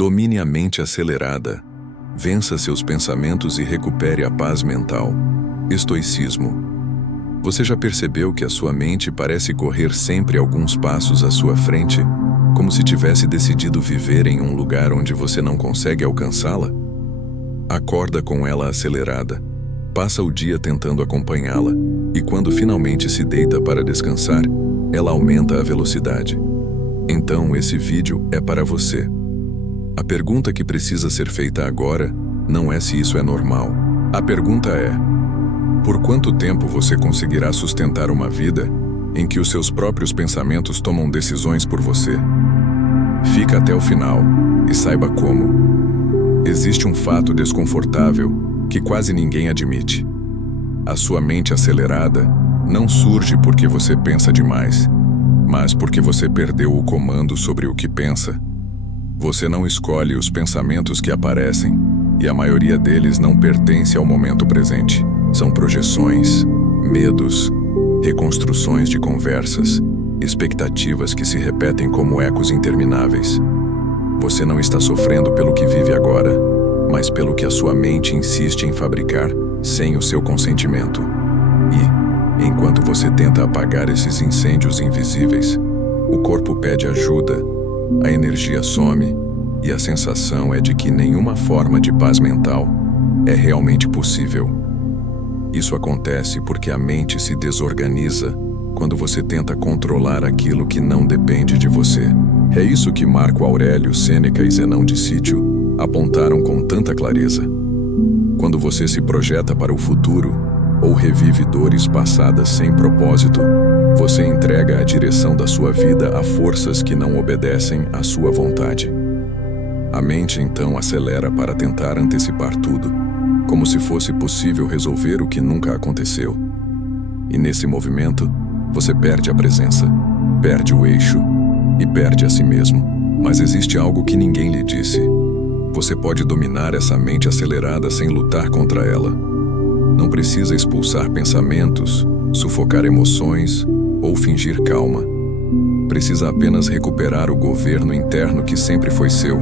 Domine a mente acelerada. Vença seus pensamentos e recupere a paz mental. Estoicismo. Você já percebeu que a sua mente parece correr sempre alguns passos à sua frente, como se tivesse decidido viver em um lugar onde você não consegue alcançá-la? Acorda com ela acelerada. Passa o dia tentando acompanhá-la, e quando finalmente se deita para descansar, ela aumenta a velocidade. Então, esse vídeo é para você. A pergunta que precisa ser feita agora não é se isso é normal. A pergunta é: por quanto tempo você conseguirá sustentar uma vida em que os seus próprios pensamentos tomam decisões por você? Fica até o final e saiba como. Existe um fato desconfortável que quase ninguém admite. A sua mente acelerada não surge porque você pensa demais, mas porque você perdeu o comando sobre o que pensa. Você não escolhe os pensamentos que aparecem, e a maioria deles não pertence ao momento presente. São projeções, medos, reconstruções de conversas, expectativas que se repetem como ecos intermináveis. Você não está sofrendo pelo que vive agora, mas pelo que a sua mente insiste em fabricar sem o seu consentimento. E, enquanto você tenta apagar esses incêndios invisíveis, o corpo pede ajuda, a energia some e a sensação é de que nenhuma forma de paz mental é realmente possível. Isso acontece porque a mente se desorganiza quando você tenta controlar aquilo que não depende de você. É isso que Marco Aurélio, Sêneca e Zenão de Cítio apontaram com tanta clareza. Quando você se projeta para o futuro ou revive dores passadas sem propósito, você entrega a direção da sua vida a forças que não obedecem à sua vontade. A mente então acelera para tentar antecipar tudo, como se fosse possível resolver o que nunca aconteceu. E nesse movimento, você perde a presença, perde o eixo e perde a si mesmo. Mas existe algo que ninguém lhe disse. Você pode dominar essa mente acelerada sem lutar contra ela. Não precisa expulsar pensamentos, sufocar emoções ou fingir calma. Precisa apenas recuperar o governo interno que sempre foi seu.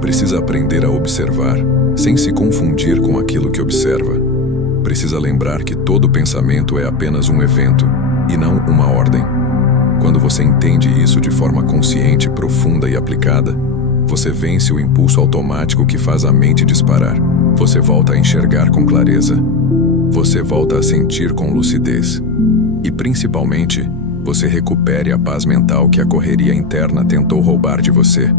Precisa aprender a observar, sem se confundir com aquilo que observa. Precisa lembrar que todo pensamento é apenas um evento, e não uma ordem. Quando você entende isso de forma consciente, profunda e aplicada, você vence o impulso automático que faz a mente disparar. Você volta a enxergar com clareza. Você volta a sentir com lucidez. E, principalmente, você recupere a paz mental que a correria interna tentou roubar de você.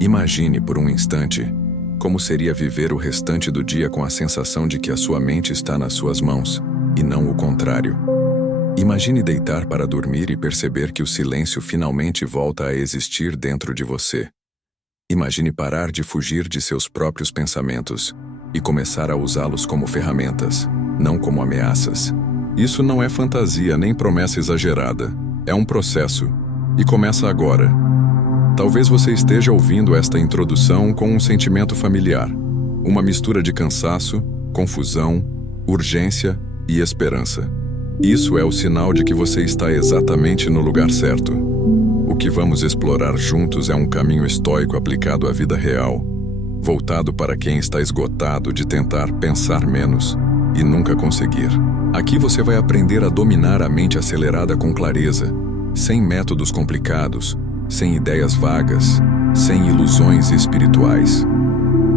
Imagine por um instante como seria viver o restante do dia com a sensação de que a sua mente está nas suas mãos, e não o contrário. Imagine deitar para dormir e perceber que o silêncio finalmente volta a existir dentro de você. Imagine parar de fugir de seus próprios pensamentos e começar a usá-los como ferramentas, não como ameaças. Isso não é fantasia nem promessa exagerada. É um processo. E começa agora. Talvez você esteja ouvindo esta introdução com um sentimento familiar. Uma mistura de cansaço, confusão, urgência e esperança. Isso é o sinal de que você está exatamente no lugar certo. O que vamos explorar juntos é um caminho estoico aplicado à vida real, voltado para quem está esgotado de tentar pensar menos e nunca conseguir. Aqui você vai aprender a dominar a mente acelerada com clareza, sem métodos complicados, sem ideias vagas, sem ilusões espirituais.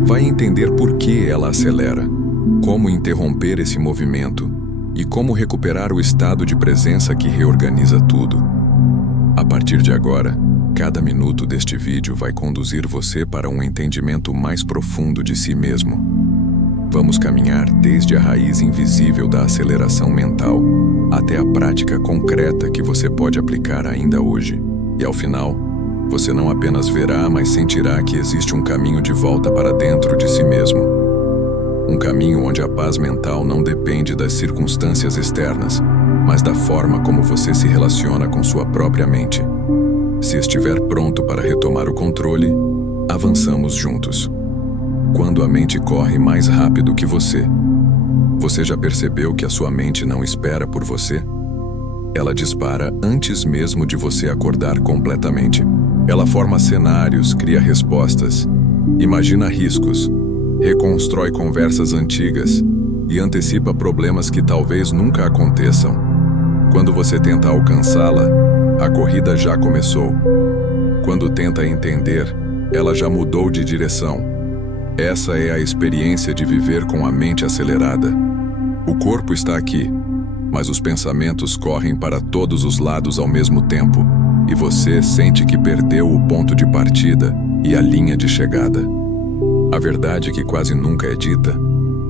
Vai entender por que ela acelera, como interromper esse movimento e como recuperar o estado de presença que reorganiza tudo. A partir de agora, cada minuto deste vídeo vai conduzir você para um entendimento mais profundo de si mesmo. Vamos caminhar desde a raiz invisível da aceleração mental até a prática concreta que você pode aplicar ainda hoje. E ao final, você não apenas verá, mas sentirá que existe um caminho de volta para dentro de si mesmo. Um caminho onde a paz mental não depende das circunstâncias externas, mas da forma como você se relaciona com sua própria mente. Se estiver pronto para retomar o controle, avançamos juntos. Quando a mente corre mais rápido que você já percebeu que a sua mente não espera por você? Ela dispara antes mesmo de você acordar completamente. Ela forma cenários, cria respostas, imagina riscos, reconstrói conversas antigas e antecipa problemas que talvez nunca aconteçam. Quando você tenta alcançá-la, a corrida já começou. Quando tenta entender, ela já mudou de direção. Essa é a experiência de viver com a mente acelerada. O corpo está aqui, mas os pensamentos correm para todos os lados ao mesmo tempo, e você sente que perdeu o ponto de partida e a linha de chegada. A verdade que quase nunca é dita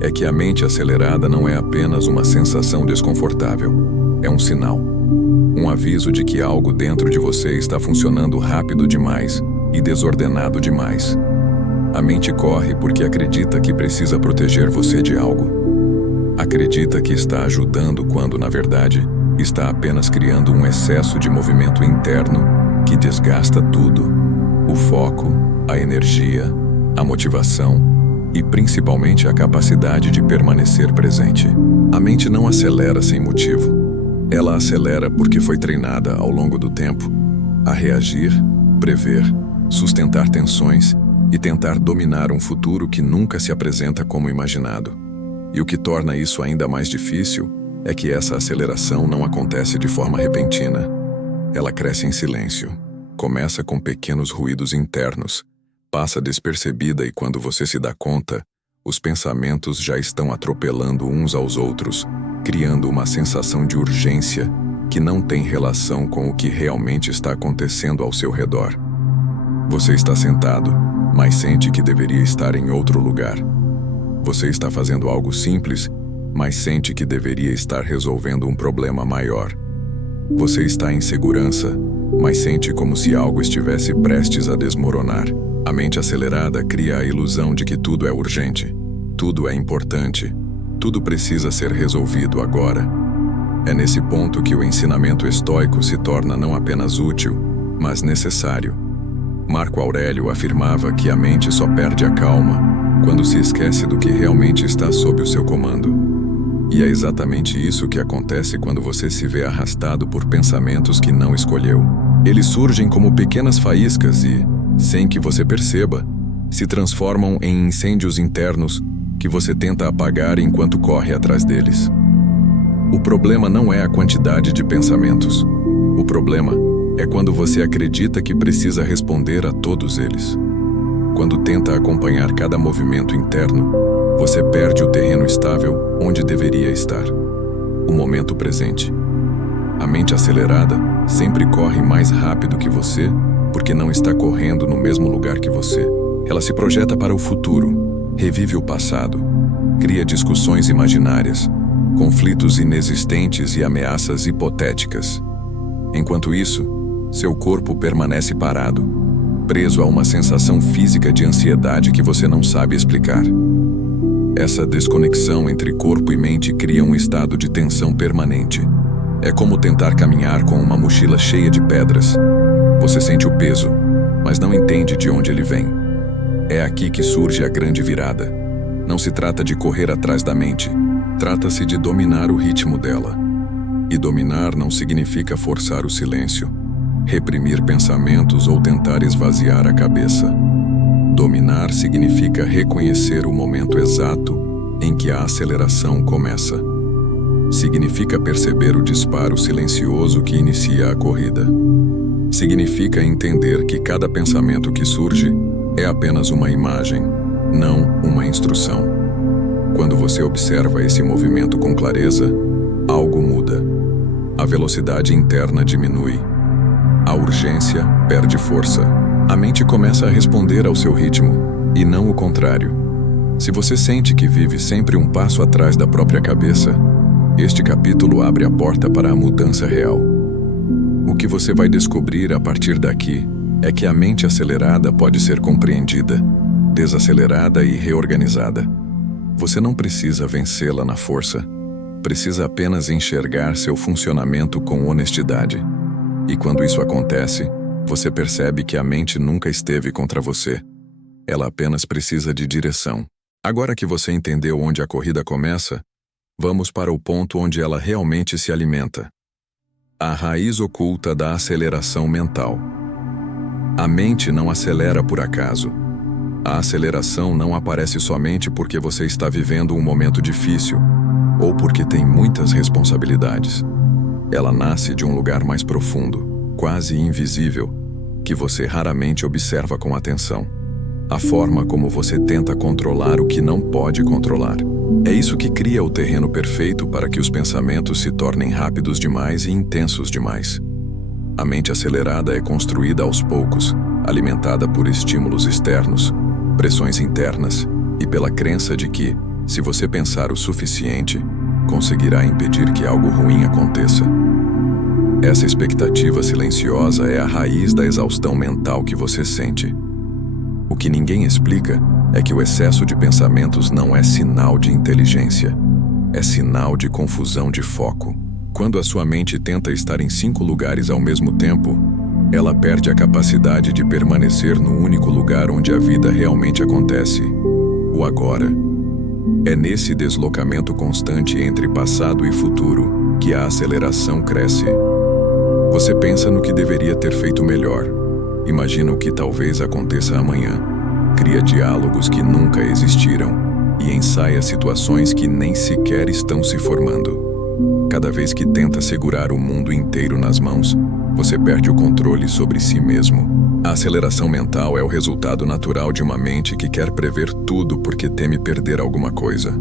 é que a mente acelerada não é apenas uma sensação desconfortável, é um sinal. Um aviso de que algo dentro de você está funcionando rápido demais e desordenado demais. A mente corre porque acredita que precisa proteger você de algo. Acredita que está ajudando quando, na verdade, está apenas criando um excesso de movimento interno que desgasta tudo: o foco, a energia, a motivação e principalmente a capacidade de permanecer presente. A mente não acelera sem motivo. Ela acelera porque foi treinada ao longo do tempo a reagir, prever, sustentar tensões e tentar dominar um futuro que nunca se apresenta como imaginado. E o que torna isso ainda mais difícil é que essa aceleração não acontece de forma repentina. Ela cresce em silêncio, começa com pequenos ruídos internos, passa despercebida e quando você se dá conta, os pensamentos já estão atropelando uns aos outros, criando uma sensação de urgência que não tem relação com o que realmente está acontecendo ao seu redor. Você está sentado, mas sente que deveria estar em outro lugar. Você está fazendo algo simples, mas sente que deveria estar resolvendo um problema maior. Você está em segurança, mas sente como se algo estivesse prestes a desmoronar. A mente acelerada cria a ilusão de que tudo é urgente, tudo é importante, tudo precisa ser resolvido agora. É nesse ponto que o ensinamento estoico se torna não apenas útil, mas necessário. Marco Aurélio afirmava que a mente só perde a calma quando se esquece do que realmente está sob o seu comando. E é exatamente isso que acontece quando você se vê arrastado por pensamentos que não escolheu. Eles surgem como pequenas faíscas e, sem que você perceba, se transformam em incêndios internos que você tenta apagar enquanto corre atrás deles. O problema não é a quantidade de pensamentos. O problema é quando você acredita que precisa responder a todos eles. Quando tenta acompanhar cada movimento interno, você perde o terreno estável onde deveria estar. O momento presente. A mente acelerada sempre corre mais rápido que você porque não está correndo no mesmo lugar que você. Ela se projeta para o futuro, revive o passado, cria discussões imaginárias, conflitos inexistentes e ameaças hipotéticas. Enquanto isso, seu corpo permanece parado, preso a uma sensação física de ansiedade que você não sabe explicar. Essa desconexão entre corpo e mente cria um estado de tensão permanente. É como tentar caminhar com uma mochila cheia de pedras. Você sente o peso, mas não entende de onde ele vem. É aqui que surge a grande virada. Não se trata de correr atrás da mente, trata-se de dominar o ritmo dela. E dominar não significa forçar o silêncio, reprimir pensamentos ou tentar esvaziar a cabeça. Dominar significa reconhecer o momento exato em que a aceleração começa. Significa perceber o disparo silencioso que inicia a corrida. Significa entender que cada pensamento que surge é apenas uma imagem, não uma instrução. Quando você observa esse movimento com clareza, algo muda. A velocidade interna diminui. A urgência perde força. A mente começa a responder ao seu ritmo, e não o contrário. Se você sente que vive sempre um passo atrás da própria cabeça, este capítulo abre a porta para a mudança real. O que você vai descobrir a partir daqui é que a mente acelerada pode ser compreendida, desacelerada e reorganizada. Você não precisa vencê-la na força, precisa apenas enxergar seu funcionamento com honestidade. E quando isso acontece, você percebe que a mente nunca esteve contra você. Ela apenas precisa de direção. Agora que você entendeu onde a corrida começa, vamos para o ponto onde ela realmente se alimenta. A raiz oculta da aceleração mental. A mente não acelera por acaso. A aceleração não aparece somente porque você está vivendo um momento difícil ou porque tem muitas responsabilidades. Ela nasce de um lugar mais profundo, quase invisível, que você raramente observa com atenção. A forma como você tenta controlar o que não pode controlar. É isso que cria o terreno perfeito para que os pensamentos se tornem rápidos demais e intensos demais. A mente acelerada é construída aos poucos, alimentada por estímulos externos, pressões internas e pela crença de que, se você pensar o suficiente, conseguirá impedir que algo ruim aconteça. Essa expectativa silenciosa é a raiz da exaustão mental que você sente. O que ninguém explica é que o excesso de pensamentos não é sinal de inteligência, é sinal de confusão de foco. Quando a sua mente tenta estar em 5 lugares ao mesmo tempo, ela perde a capacidade de permanecer no único lugar onde a vida realmente acontece, o agora. É nesse deslocamento constante entre passado e futuro que a aceleração cresce. Você pensa no que deveria ter feito melhor, imagina o que talvez aconteça amanhã, cria diálogos que nunca existiram e ensaia situações que nem sequer estão se formando. Cada vez que tenta segurar o mundo inteiro nas mãos, você perde o controle sobre si mesmo. A aceleração mental é o resultado natural de uma mente que quer prever tudo porque teme perder alguma coisa.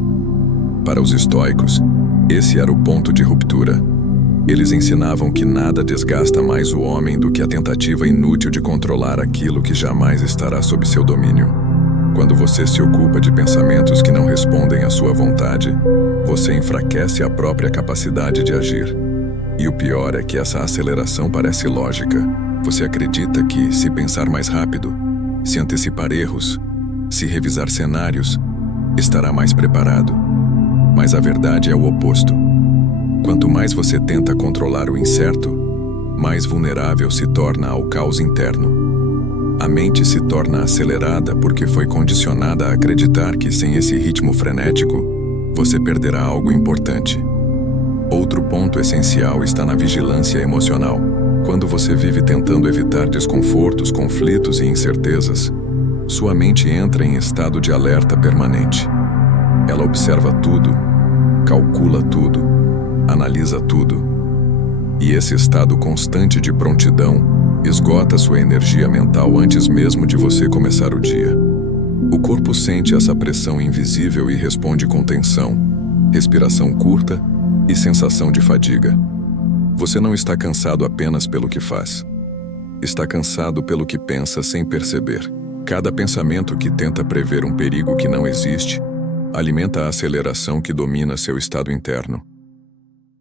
Para os estoicos, esse era o ponto de ruptura. Eles ensinavam que nada desgasta mais o homem do que a tentativa inútil de controlar aquilo que jamais estará sob seu domínio. Quando você se ocupa de pensamentos que não respondem à sua vontade, você enfraquece a própria capacidade de agir. E o pior é que essa aceleração parece lógica. Você acredita que, se pensar mais rápido, se antecipar erros, se revisar cenários, estará mais preparado. Mas a verdade é o oposto. Quanto mais você tenta controlar o incerto, mais vulnerável se torna ao caos interno. A mente se torna acelerada porque foi condicionada a acreditar que, sem esse ritmo frenético, você perderá algo importante. Outro ponto essencial está na vigilância emocional. Quando você vive tentando evitar desconfortos, conflitos e incertezas, sua mente entra em estado de alerta permanente. Ela observa tudo, calcula tudo, analisa tudo. E esse estado constante de prontidão esgota sua energia mental antes mesmo de você começar o dia. O corpo sente essa pressão invisível e responde com tensão, respiração curta e sensação de fadiga. Você não está cansado apenas pelo que faz. Está cansado pelo que pensa sem perceber. Cada pensamento que tenta prever um perigo que não existe alimenta a aceleração que domina seu estado interno.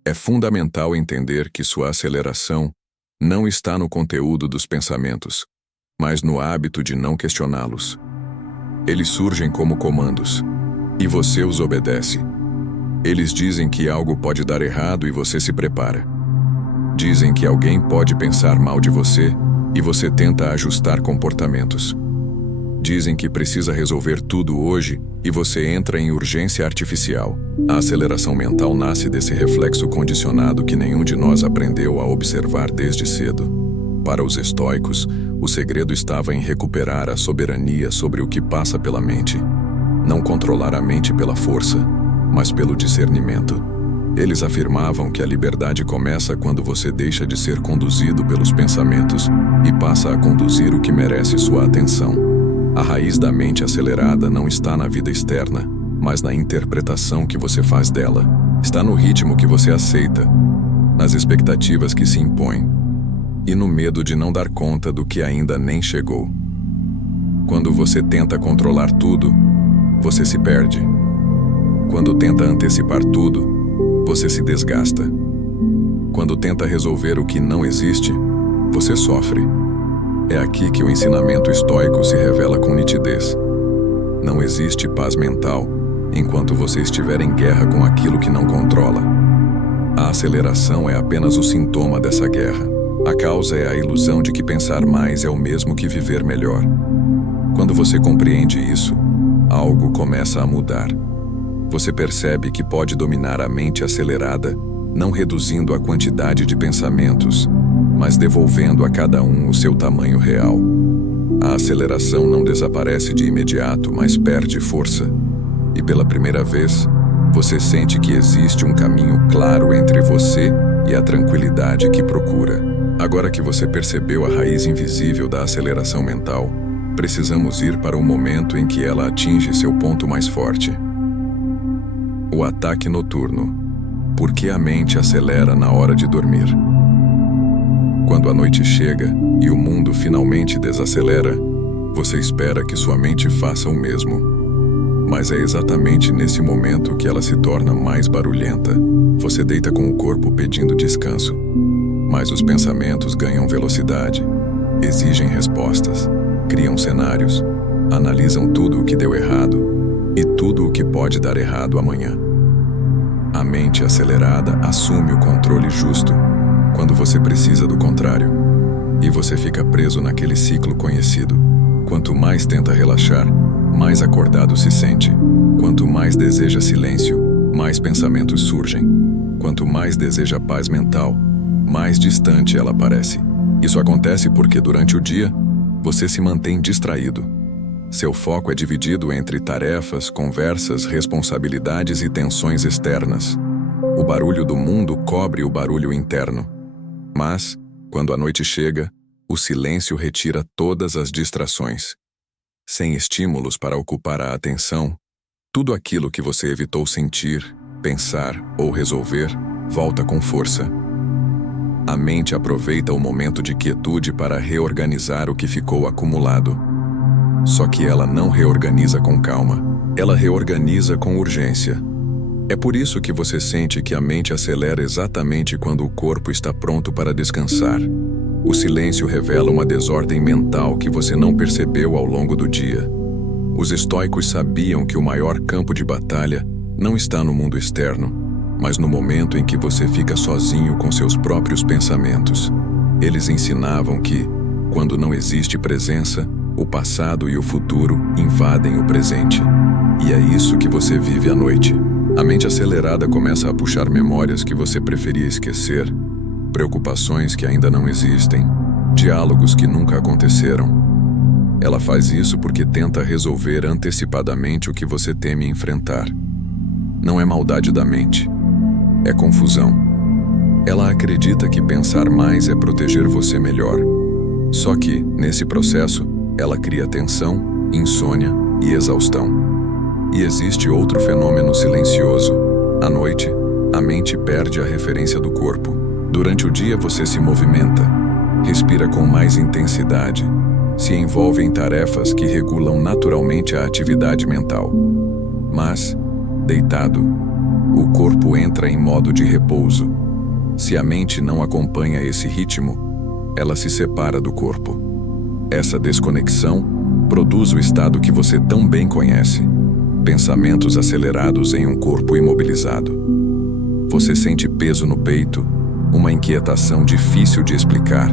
É fundamental entender que sua aceleração não está no conteúdo dos pensamentos, mas no hábito de não questioná-los. Eles surgem como comandos, e você os obedece. Eles dizem que algo pode dar errado e você se prepara. Dizem que alguém pode pensar mal de você e você tenta ajustar comportamentos. Dizem que precisa resolver tudo hoje e você entra em urgência artificial. A aceleração mental nasce desse reflexo condicionado que nenhum de nós aprendeu a observar desde cedo. Para os estoicos, o segredo estava em recuperar a soberania sobre o que passa pela mente. Não controlar a mente pela força, mas pelo discernimento. Eles afirmavam que a liberdade começa quando você deixa de ser conduzido pelos pensamentos e passa a conduzir o que merece sua atenção. A raiz da mente acelerada não está na vida externa, mas na interpretação que você faz dela. Está no ritmo que você aceita, nas expectativas que se impõem e no medo de não dar conta do que ainda nem chegou. Quando você tenta controlar tudo, você se perde. Quando tenta antecipar tudo, você se desgasta. Quando tenta resolver o que não existe, você sofre. É aqui que o ensinamento estoico se revela com nitidez. Não existe paz mental enquanto você estiver em guerra com aquilo que não controla. A aceleração é apenas o sintoma dessa guerra. A causa é a ilusão de que pensar mais é o mesmo que viver melhor. Quando você compreende isso, algo começa a mudar. Você percebe que pode dominar a mente acelerada, não reduzindo a quantidade de pensamentos, mas devolvendo a cada um o seu tamanho real. A aceleração não desaparece de imediato, mas perde força. E pela primeira vez, você sente que existe um caminho claro entre você e a tranquilidade que procura. Agora que você percebeu a raiz invisível da aceleração mental, precisamos ir para o momento em que ela atinge seu ponto mais forte. O ataque noturno. Por que a mente acelera na hora de dormir? Quando a noite chega e o mundo finalmente desacelera, você espera que sua mente faça o mesmo. Mas é exatamente nesse momento que ela se torna mais barulhenta. Você deita com o corpo pedindo descanso, mas os pensamentos ganham velocidade, exigem respostas, criam cenários, analisam tudo o que deu errado e tudo o que pode dar errado amanhã. A mente acelerada assume o controle justo quando você precisa do contrário, e você fica preso naquele ciclo conhecido. Quanto mais tenta relaxar, mais acordado se sente. Quanto mais deseja silêncio, mais pensamentos surgem. Quanto mais deseja paz mental, mais distante ela parece. Isso acontece porque durante o dia, você se mantém distraído. Seu foco é dividido entre tarefas, conversas, responsabilidades e tensões externas. O barulho do mundo cobre o barulho interno. Mas, quando a noite chega, o silêncio retira todas as distrações. Sem estímulos para ocupar a atenção, tudo aquilo que você evitou sentir, pensar ou resolver volta com força. A mente aproveita o momento de quietude para reorganizar o que ficou acumulado. Só que ela não reorganiza com calma, ela reorganiza com urgência. É por isso que você sente que a mente acelera exatamente quando o corpo está pronto para descansar. O silêncio revela uma desordem mental que você não percebeu ao longo do dia. Os estoicos sabiam que o maior campo de batalha não está no mundo externo, mas no momento em que você fica sozinho com seus próprios pensamentos. Eles ensinavam que, quando não existe presença, o passado e o futuro invadem o presente. E é isso que você vive à noite. A mente acelerada começa a puxar memórias que você preferia esquecer, preocupações que ainda não existem, diálogos que nunca aconteceram. Ela faz isso porque tenta resolver antecipadamente o que você teme enfrentar. Não é maldade da mente, é confusão. Ela acredita que pensar mais é proteger você melhor. Só que, nesse processo, ela cria tensão, insônia e exaustão. E existe outro fenômeno silencioso. À noite, a mente perde a referência do corpo. Durante o dia você se movimenta, respira com mais intensidade, se envolve em tarefas que regulam naturalmente a atividade mental. Mas, deitado, o corpo entra em modo de repouso. Se a mente não acompanha esse ritmo, ela se separa do corpo. Essa desconexão produz o estado que você tão bem conhece. Pensamentos acelerados em um corpo imobilizado. Você sente peso no peito, uma inquietação difícil de explicar,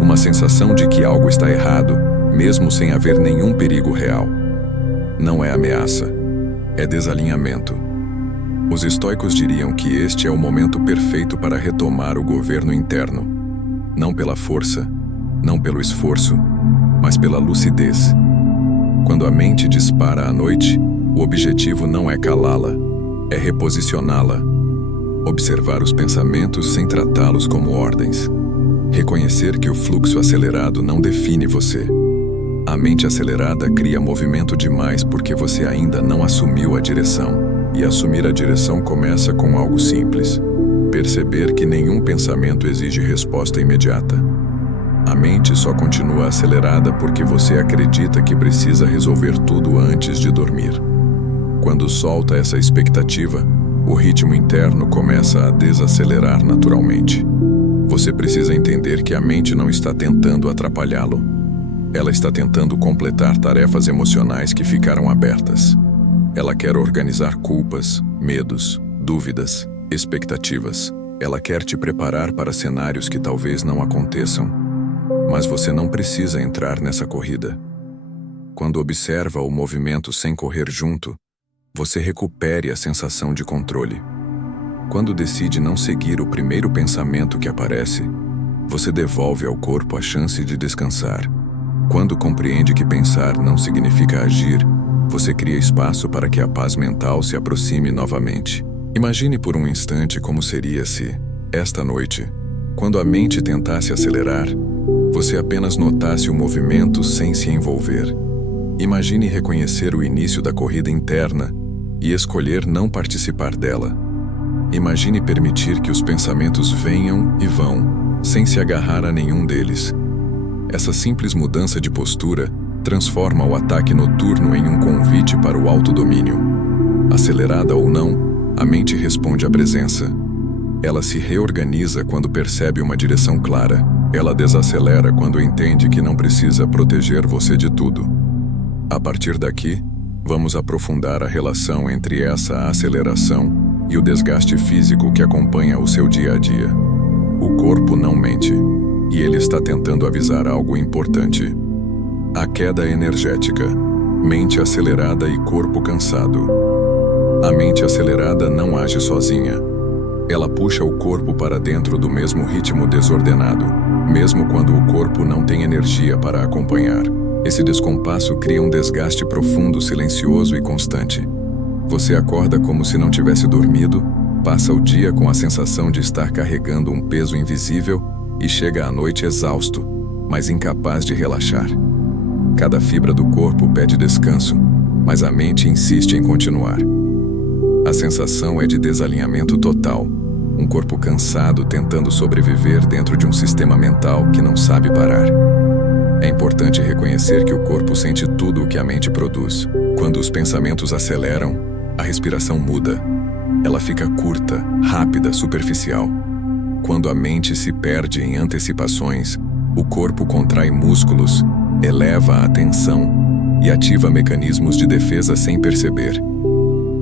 uma sensação de que algo está errado, mesmo sem haver nenhum perigo real. Não é ameaça, é desalinhamento. Os estoicos diriam que este é o momento perfeito para retomar o governo interno, não pela força, não pelo esforço, mas pela lucidez. Quando a mente dispara à noite, o objetivo não é calá-la, é reposicioná-la. Observar os pensamentos sem tratá-los como ordens. Reconhecer que o fluxo acelerado não define você. A mente acelerada cria movimento demais porque você ainda não assumiu a direção. E assumir a direção começa com algo simples. Perceber que nenhum pensamento exige resposta imediata. A mente só continua acelerada porque você acredita que precisa resolver tudo antes de dormir. Quando solta essa expectativa, o ritmo interno começa a desacelerar naturalmente. Você precisa entender que a mente não está tentando atrapalhá-lo. Ela está tentando completar tarefas emocionais que ficaram abertas. Ela quer organizar culpas, medos, dúvidas, expectativas. Ela quer te preparar para cenários que talvez não aconteçam. Mas você não precisa entrar nessa corrida. Quando observa o movimento sem correr junto, você recupere a sensação de controle. Quando decide não seguir o primeiro pensamento que aparece, você devolve ao corpo a chance de descansar. Quando compreende que pensar não significa agir, você cria espaço para que a paz mental se aproxime novamente. Imagine por um instante como seria se, esta noite, quando a mente tentasse acelerar, você apenas notasse o movimento sem se envolver. Imagine reconhecer o início da corrida interna e escolher não participar dela. Imagine permitir que os pensamentos venham e vão, sem se agarrar a nenhum deles. Essa simples mudança de postura transforma o ataque noturno em um convite para o autodomínio. Acelerada ou não, a mente responde à presença. Ela se reorganiza quando percebe uma direção clara. Ela desacelera quando entende que não precisa proteger você de tudo. A partir daqui, vamos aprofundar a relação entre essa aceleração e o desgaste físico que acompanha o seu dia a dia. O corpo não mente, e ele está tentando avisar algo importante. A queda energética, mente acelerada e corpo cansado. A mente acelerada não age sozinha. Ela puxa o corpo para dentro do mesmo ritmo desordenado, mesmo quando o corpo não tem energia para acompanhar. Esse descompasso cria um desgaste profundo, silencioso e constante. Você acorda como se não tivesse dormido, passa o dia com a sensação de estar carregando um peso invisível e chega à noite exausto, mas incapaz de relaxar. Cada fibra do corpo pede descanso, mas a mente insiste em continuar. A sensação é de desalinhamento total, um corpo cansado tentando sobreviver dentro de um sistema mental que não sabe parar. É importante reconhecer que o corpo sente tudo o que a mente produz. Quando os pensamentos aceleram, a respiração muda. Ela fica curta, rápida, superficial. Quando a mente se perde em antecipações, o corpo contrai músculos, eleva a tensão e ativa mecanismos de defesa sem perceber.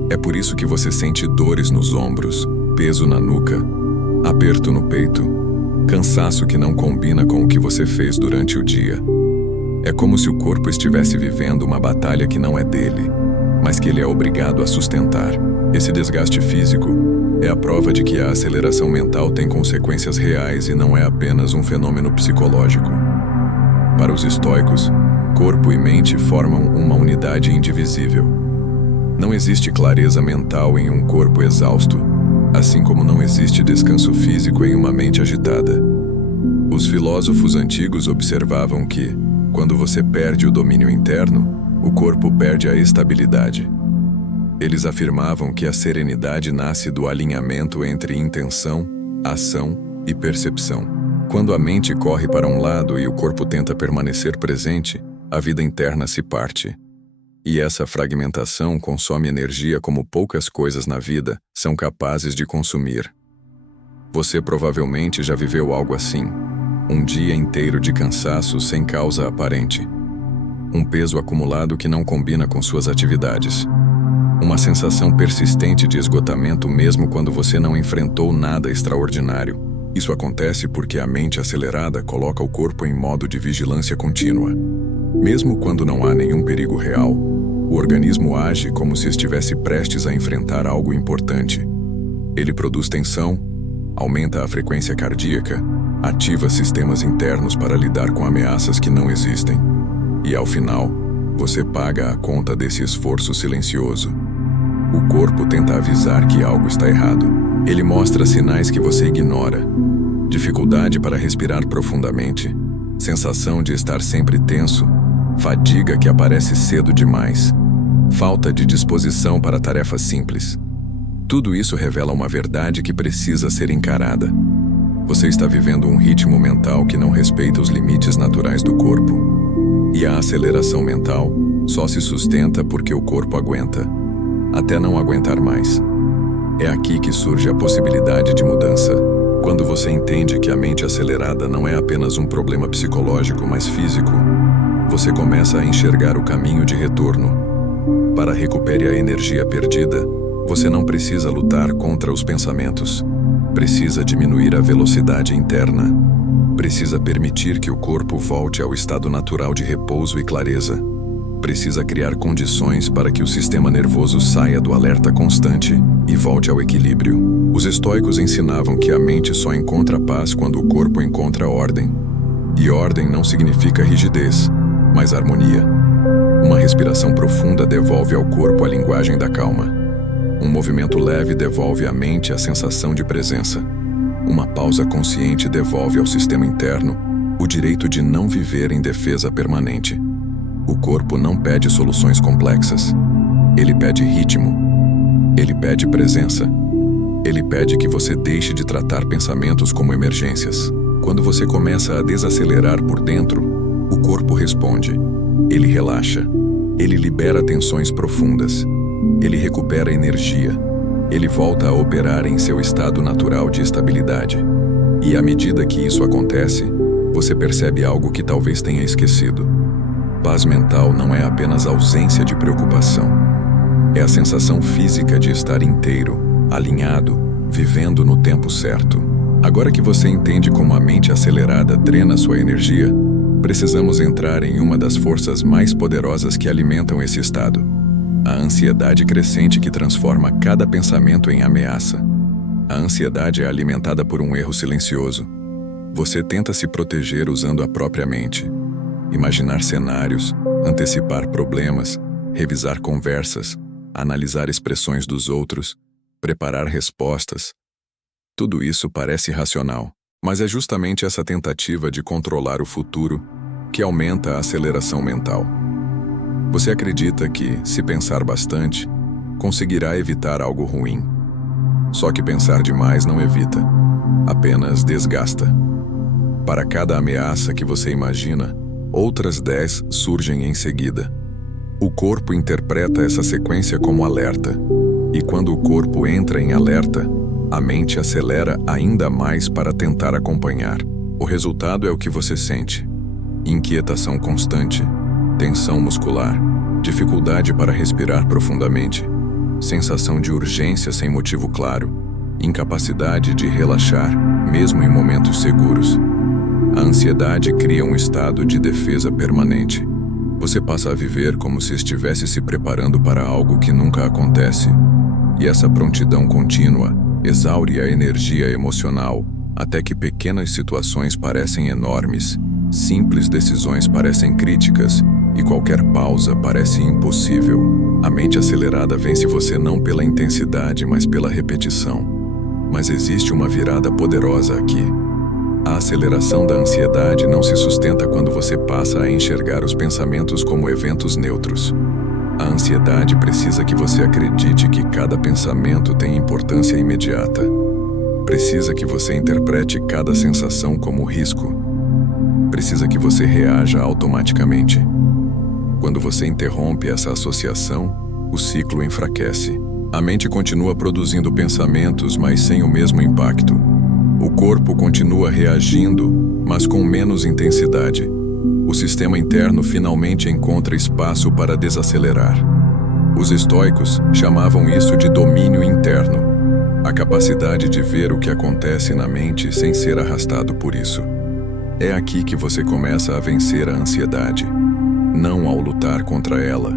É por isso que você sente dores nos ombros, peso na nuca, aperto no peito, cansaço que não combina com o que você fez durante o dia. É como se o corpo estivesse vivendo uma batalha que não é dele, mas que ele é obrigado a sustentar. Esse desgaste físico é a prova de que a aceleração mental tem consequências reais e não é apenas um fenômeno psicológico. Para os estoicos, corpo e mente formam uma unidade indivisível. Não existe clareza mental em um corpo exausto, assim como não existe descanso físico em uma mente agitada. Os filósofos antigos observavam que, quando você perde o domínio interno, o corpo perde a estabilidade. Eles afirmavam que a serenidade nasce do alinhamento entre intenção, ação e percepção. Quando a mente corre para um lado e o corpo tenta permanecer presente, a vida interna se parte. E essa fragmentação consome energia como poucas coisas na vida são capazes de consumir. Você provavelmente já viveu algo assim. Um dia inteiro de cansaço sem causa aparente. Um peso acumulado que não combina com suas atividades. Uma sensação persistente de esgotamento mesmo quando você não enfrentou nada extraordinário. Isso acontece porque a mente acelerada coloca o corpo em modo de vigilância contínua. Mesmo quando não há nenhum perigo real, o organismo age como se estivesse prestes a enfrentar algo importante. Ele produz tensão, aumenta a frequência cardíaca, ativa sistemas internos para lidar com ameaças que não existem. E ao final, você paga a conta desse esforço silencioso. O corpo tenta avisar que algo está errado. Ele mostra sinais que você ignora. Dificuldade para respirar profundamente, sensação de estar sempre tenso, fadiga que aparece cedo demais, falta de disposição para tarefas simples. Tudo isso revela uma verdade que precisa ser encarada. Você está vivendo um ritmo mental que não respeita os limites naturais do corpo. E a aceleração mental só se sustenta porque o corpo aguenta, até não aguentar mais. É aqui que surge a possibilidade de mudança. Quando você entende que a mente acelerada não é apenas um problema psicológico, mas físico, você começa a enxergar o caminho de retorno. Para recuperar a energia perdida, você não precisa lutar contra os pensamentos. Precisa diminuir a velocidade interna. Precisa permitir que o corpo volte ao estado natural de repouso e clareza. Precisa criar condições para que o sistema nervoso saia do alerta constante e volte ao equilíbrio. Os estoicos ensinavam que a mente só encontra paz quando o corpo encontra ordem. E ordem não significa rigidez, mas harmonia. Uma respiração profunda devolve ao corpo a linguagem da calma. Um movimento leve devolve à mente a sensação de presença. Uma pausa consciente devolve ao sistema interno o direito de não viver em defesa permanente. O corpo não pede soluções complexas. Ele pede ritmo. Ele pede presença. Ele pede que você deixe de tratar pensamentos como emergências. Quando você começa a desacelerar por dentro, o corpo responde. Ele relaxa. Ele libera tensões profundas. Ele recupera energia. Ele volta a operar em seu estado natural de estabilidade. E à medida que isso acontece, você percebe algo que talvez tenha esquecido. Paz mental não é apenas ausência de preocupação. É a sensação física de estar inteiro, alinhado, vivendo no tempo certo. Agora que você entende como a mente acelerada drena sua energia, precisamos entrar em uma das forças mais poderosas que alimentam esse estado. A ansiedade crescente que transforma cada pensamento em ameaça. A ansiedade é alimentada por um erro silencioso. Você tenta se proteger usando a própria mente. Imaginar cenários, antecipar problemas, revisar conversas, analisar expressões dos outros, preparar respostas. Tudo isso parece racional, mas é justamente essa tentativa de controlar o futuro que aumenta a aceleração mental. Você acredita que, se pensar bastante, conseguirá evitar algo ruim. Só que pensar demais não evita, apenas desgasta. Para cada ameaça que você imagina, outras 10 surgem em seguida. O corpo interpreta essa sequência como alerta, e quando o corpo entra em alerta, a mente acelera ainda mais para tentar acompanhar. O resultado é o que você sente: inquietação constante, tensão muscular, dificuldade para respirar profundamente, sensação de urgência sem motivo claro, incapacidade de relaxar, mesmo em momentos seguros. A ansiedade cria um estado de defesa permanente. Você passa a viver como se estivesse se preparando para algo que nunca acontece. E essa prontidão contínua exaure a energia emocional até que pequenas situações parecem enormes, simples decisões parecem críticas e qualquer pausa parece impossível. A mente acelerada vence você não pela intensidade, mas pela repetição. Mas existe uma virada poderosa aqui. A aceleração da ansiedade não se sustenta quando você passa a enxergar os pensamentos como eventos neutros. A ansiedade precisa que você acredite que cada pensamento tem importância imediata. Precisa que você interprete cada sensação como risco. Precisa que você reaja automaticamente. Quando você interrompe essa associação, o ciclo enfraquece. A mente continua produzindo pensamentos, mas sem o mesmo impacto. O corpo continua reagindo, mas com menos intensidade. O sistema interno finalmente encontra espaço para desacelerar. Os estoicos chamavam isso de domínio interno, a capacidade de ver o que acontece na mente sem ser arrastado por isso. É aqui que você começa a vencer a ansiedade, não ao lutar contra ela,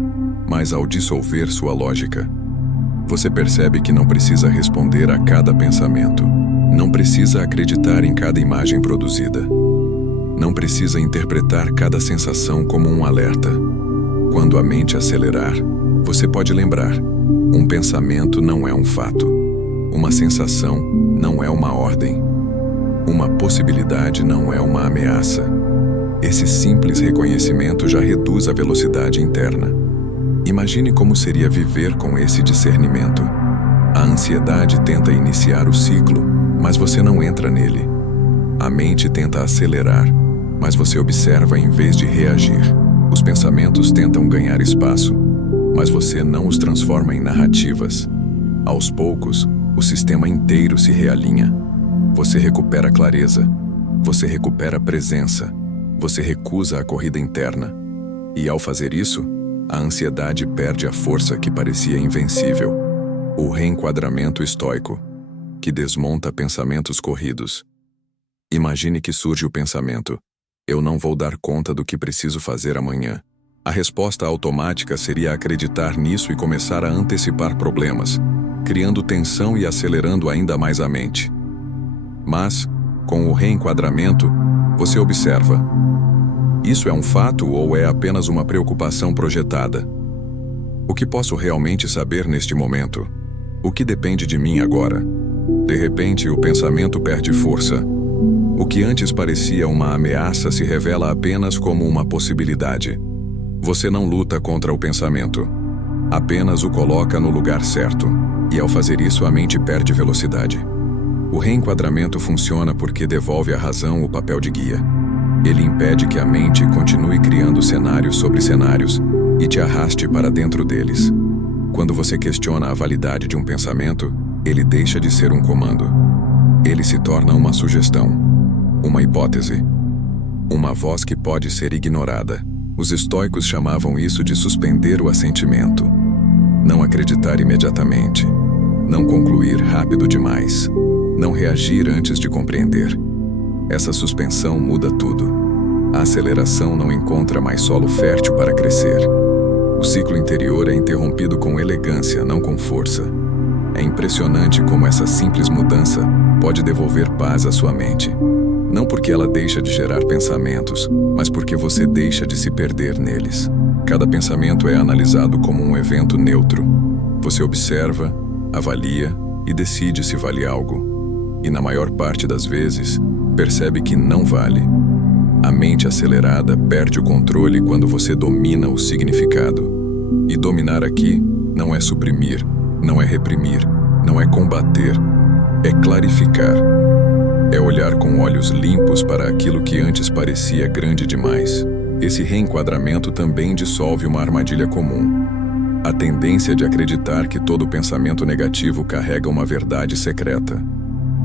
mas ao dissolver sua lógica. Você percebe que não precisa responder a cada pensamento. Não precisa acreditar em cada imagem produzida. Não precisa interpretar cada sensação como um alerta. Quando a mente acelerar, você pode lembrar: um pensamento não é um fato. Uma sensação não é uma ordem. Uma possibilidade não é uma ameaça. Esse simples reconhecimento já reduz a velocidade interna. Imagine como seria viver com esse discernimento. A ansiedade tenta iniciar o ciclo, mas você não entra nele. A mente tenta acelerar, mas você observa em vez de reagir. Os pensamentos tentam ganhar espaço, mas você não os transforma em narrativas. Aos poucos, o sistema inteiro se realinha. Você recupera clareza, você recupera presença, você recusa a corrida interna. E ao fazer isso, a ansiedade perde a força que parecia invencível. O reenquadramento estoico, que desmonta pensamentos corridos. Imagine que surge o pensamento: eu não vou dar conta do que preciso fazer amanhã. A resposta automática seria acreditar nisso e começar a antecipar problemas, criando tensão e acelerando ainda mais a mente. Mas, com o reenquadramento, você observa: Isso é um fato ou é apenas uma preocupação projetada? O que posso realmente saber neste momento? O que depende de mim agora? De repente, o pensamento perde força. O que antes parecia uma ameaça se revela apenas como uma possibilidade. Você não luta contra o pensamento. Apenas o coloca no lugar certo. E ao fazer isso, a mente perde velocidade. O reenquadramento funciona porque devolve à razão o papel de guia. Ele impede que a mente continue criando cenários sobre cenários e te arraste para dentro deles. Quando você questiona a validade de um pensamento, ele deixa de ser um comando. Ele se torna uma sugestão, uma hipótese, uma voz que pode ser ignorada. Os estoicos chamavam isso de suspender o assentimento. Não acreditar imediatamente. Não concluir rápido demais. Não reagir antes de compreender. Essa suspensão muda tudo. A aceleração não encontra mais solo fértil para crescer. O ciclo interior é interrompido com elegância, não com força. É impressionante como essa simples mudança pode devolver paz à sua mente. Não porque ela deixa de gerar pensamentos, mas porque você deixa de se perder neles. Cada pensamento é analisado como um evento neutro. Você observa, avalia e decide se vale algo. E na maior parte das vezes, percebe que não vale. A mente acelerada perde o controle quando você domina o significado. E dominar aqui não é suprimir, não é reprimir, não é combater, é clarificar. É olhar com olhos limpos para aquilo que antes parecia grande demais. Esse reenquadramento também dissolve uma armadilha comum. A tendência de acreditar que todo pensamento negativo carrega uma verdade secreta.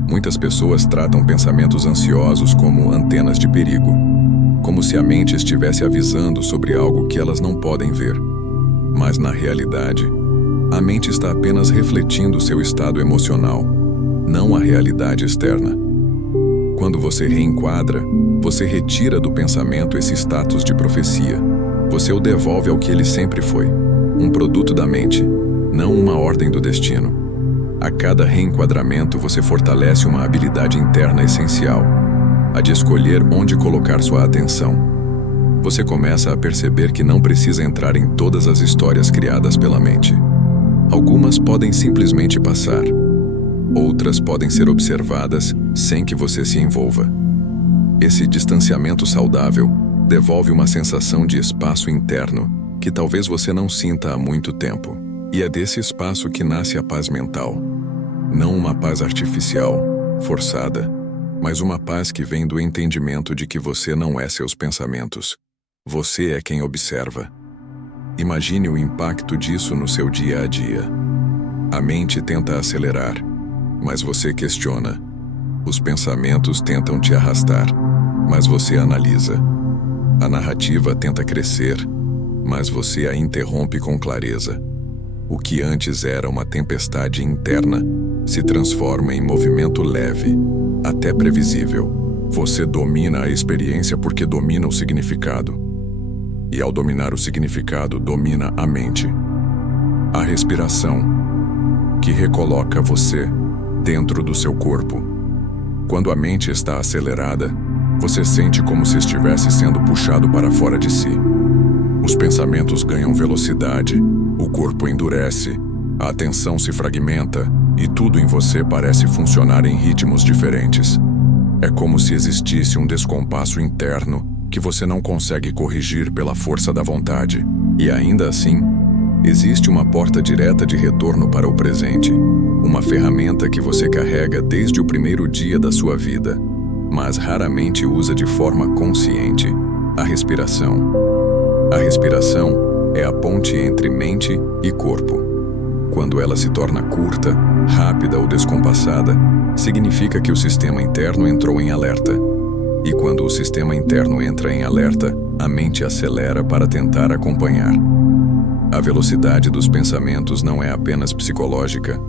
Muitas pessoas tratam pensamentos ansiosos como antenas de perigo, como se a mente estivesse avisando sobre algo que elas não podem ver. Mas, na realidade, a mente está apenas refletindo seu estado emocional, não a realidade externa. Quando você reenquadra, você retira do pensamento esse status de profecia. Você o devolve ao que ele sempre foi, um produto da mente, não uma ordem do destino. A cada reenquadramento você fortalece uma habilidade interna essencial, a de escolher onde colocar sua atenção. Você começa a perceber que não precisa entrar em todas as histórias criadas pela mente. Algumas podem simplesmente passar. Outras podem ser observadas sem que você se envolva. Esse distanciamento saudável devolve uma sensação de espaço interno que talvez você não sinta há muito tempo. E é desse espaço que nasce a paz mental. Não uma paz artificial, forçada, mas uma paz que vem do entendimento de que você não é seus pensamentos. Você é quem observa. Imagine o impacto disso no seu dia a dia. A mente tenta acelerar, mas você questiona. Os pensamentos tentam te arrastar, mas você analisa. A narrativa tenta crescer, mas você a interrompe com clareza. O que antes era uma tempestade interna se transforma em movimento leve, até previsível. Você domina a experiência porque domina o significado. E ao dominar o significado, domina a mente. A respiração, que recoloca você dentro do seu corpo. Quando a mente está acelerada, você sente como se estivesse sendo puxado para fora de si. Os pensamentos ganham velocidade, o corpo endurece, a atenção se fragmenta e tudo em você parece funcionar em ritmos diferentes. É como se existisse um descompasso interno que você não consegue corrigir pela força da vontade. E ainda assim, existe uma porta direta de retorno para o presente, uma ferramenta que você carrega desde o primeiro dia da sua vida, mas raramente usa de forma consciente: a respiração. A respiração é a ponte entre mente e corpo. Quando ela se torna curta, rápida ou descompassada, significa que o sistema interno entrou em alerta. E quando o sistema interno entra em alerta, a mente acelera para tentar acompanhar. A velocidade dos pensamentos não é apenas psicológica,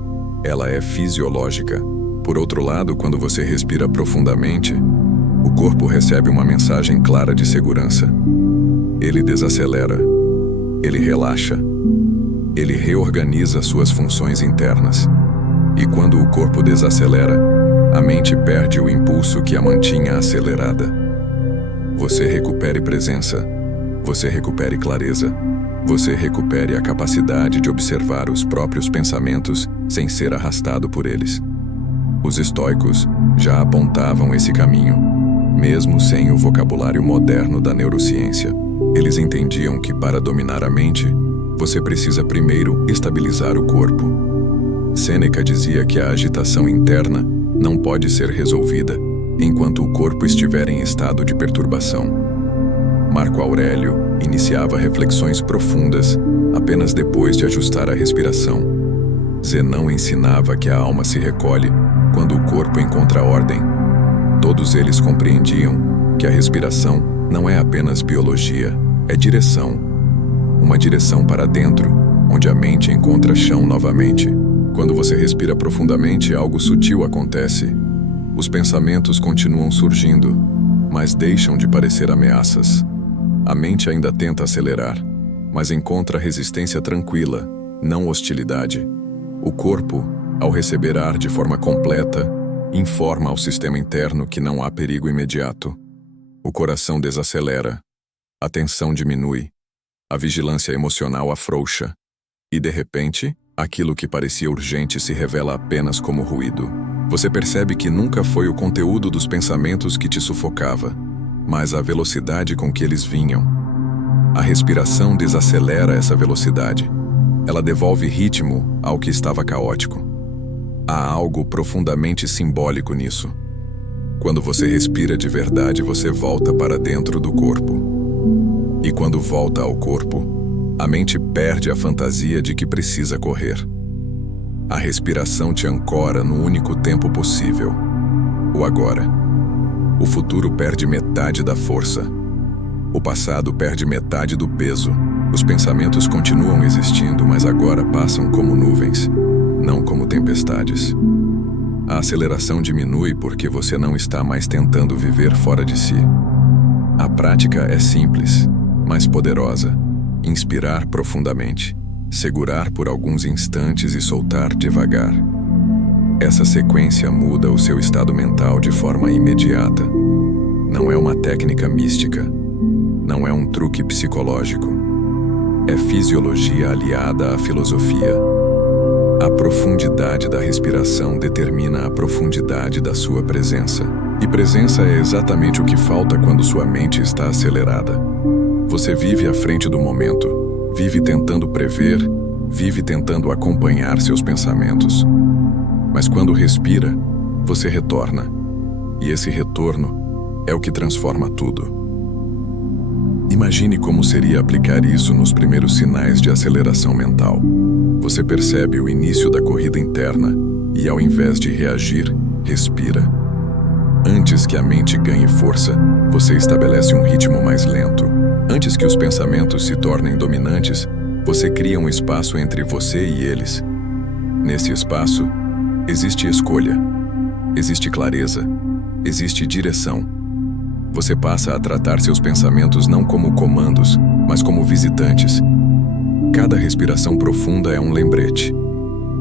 ela é fisiológica. Por outro lado, quando você respira profundamente, o corpo recebe uma mensagem clara de segurança. Ele desacelera, ele relaxa, ele reorganiza suas funções internas. E quando o corpo desacelera, a mente perde o impulso que a mantinha acelerada. você recupere presença, você recupere clareza, você recupere a capacidade de observar os próprios pensamentos sem ser arrastado por eles. Os estoicos já apontavam esse caminho, mesmo sem o vocabulário moderno da neurociência. Eles entendiam que para dominar a mente, você precisa primeiro estabilizar o corpo. Sêneca dizia que a agitação interna não pode ser resolvida enquanto o corpo estiver em estado de perturbação. Marco Aurélio iniciava reflexões profundas apenas depois de ajustar a respiração. Zenão ensinava que a alma se recolhe quando o corpo encontra ordem. Todos eles compreendiam que a respiração não é apenas biologia, é direção. Uma direção para dentro, onde a mente encontra chão novamente. Quando você respira profundamente, algo sutil acontece. Os pensamentos continuam surgindo, mas deixam de parecer ameaças. A mente ainda tenta acelerar, mas encontra resistência tranquila, não hostilidade. O corpo, ao receber ar de forma completa, informa ao sistema interno que não há perigo imediato. O coração desacelera, a tensão diminui, a vigilância emocional afrouxa, e de repente, aquilo que parecia urgente se revela apenas como ruído. Você percebe que nunca foi o conteúdo dos pensamentos que te sufocava, mas a velocidade com que eles vinham. A respiração desacelera essa velocidade. Ela devolve ritmo ao que estava caótico. Há algo profundamente simbólico nisso. Quando você respira de verdade, você volta para dentro do corpo. E quando volta ao corpo, a mente perde a fantasia de que precisa correr. A respiração te ancora no único tempo possível, o agora. O futuro perde metade da força. O passado perde metade do peso. Os pensamentos continuam existindo, mas agora passam como nuvens, não como tempestades. A aceleração diminui porque você não está mais tentando viver fora de si. A prática é simples, mas poderosa. Inspirar profundamente, segurar por alguns instantes e soltar devagar. Essa sequência muda o seu estado mental de forma imediata. Não é uma técnica mística. Não é um truque psicológico. É fisiologia aliada à filosofia. A profundidade da respiração determina a profundidade da sua presença. E presença é exatamente o que falta quando sua mente está acelerada. Você vive à frente do momento, vive tentando prever, vive tentando acompanhar seus pensamentos. Mas quando respira, você retorna. E esse retorno é o que transforma tudo. Imagine como seria aplicar isso nos primeiros sinais de aceleração mental. Você percebe o início da corrida interna e, ao invés de reagir, respira. Antes que a mente ganhe força, você estabelece um ritmo mais lento. Antes que os pensamentos se tornem dominantes, você cria um espaço entre você e eles. Nesse espaço, existe escolha, existe clareza, existe direção. Você passa a tratar seus pensamentos não como comandos, mas como visitantes. Cada respiração profunda é um lembrete.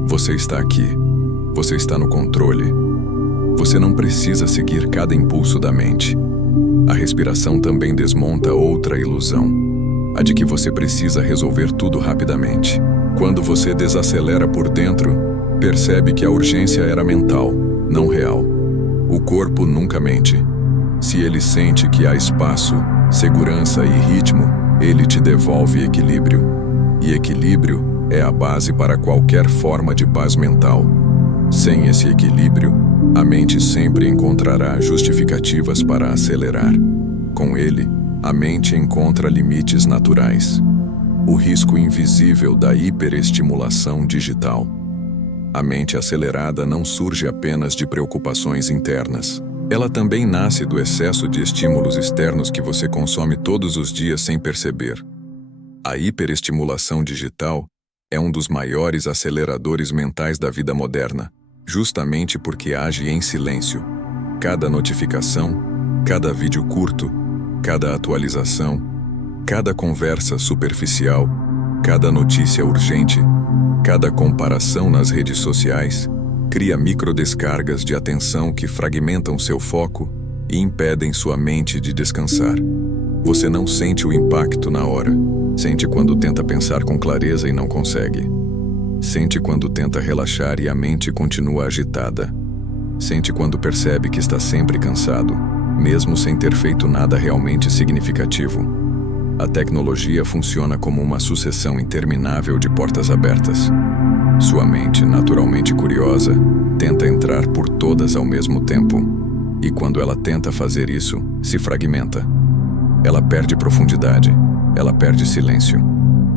Você está aqui. Você está no controle. Você não precisa seguir cada impulso da mente. A respiração também desmonta outra ilusão, a de que você precisa resolver tudo rapidamente. Quando você desacelera por dentro, percebe que a urgência era mental, não real. O corpo nunca mente. Se ele sente que há espaço, segurança e ritmo, ele te devolve equilíbrio. E equilíbrio é a base para qualquer forma de paz mental. Sem esse equilíbrio, a mente sempre encontrará justificativas para acelerar. Com ele, a mente encontra limites naturais. O risco invisível da hiperestimulação digital. A mente acelerada não surge apenas de preocupações internas. Ela também nasce do excesso de estímulos externos que você consome todos os dias sem perceber. A hiperestimulação digital é um dos maiores aceleradores mentais da vida moderna, justamente porque age em silêncio. Cada notificação, cada vídeo curto, cada atualização, cada conversa superficial, cada notícia urgente, cada comparação nas redes sociais, cria microdescargas de atenção que fragmentam seu foco e impedem sua mente de descansar. Você não sente o impacto na hora. Sente quando tenta pensar com clareza e não consegue. Sente quando tenta relaxar e a mente continua agitada. Sente quando percebe que está sempre cansado, mesmo sem ter feito nada realmente significativo. A tecnologia funciona como uma sucessão interminável de portas abertas. Sua mente, naturalmente curiosa, tenta entrar por todas ao mesmo tempo. E quando ela tenta fazer isso, se fragmenta. Ela perde profundidade, ela perde silêncio,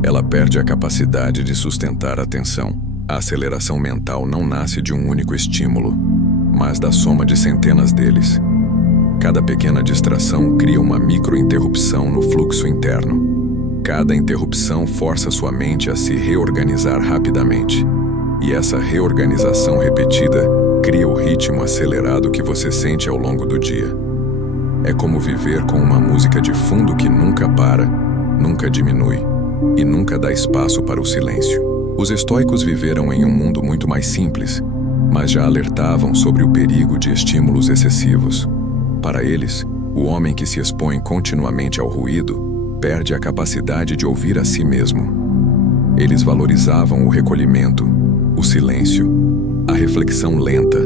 ela perde a capacidade de sustentar a atenção. A aceleração mental não nasce de um único estímulo, mas da soma de centenas deles. Cada pequena distração cria uma micro-interrupção no fluxo interno. Cada interrupção força sua mente a se reorganizar rapidamente. E essa reorganização repetida cria o ritmo acelerado que você sente ao longo do dia. É como viver com uma música de fundo que nunca para, nunca diminui e nunca dá espaço para o silêncio. Os estoicos viveram em um mundo muito mais simples, mas já alertavam sobre o perigo de estímulos excessivos. Para eles, o homem que se expõe continuamente ao ruído perde a capacidade de ouvir a si mesmo. Eles valorizavam o recolhimento, o silêncio, a reflexão lenta.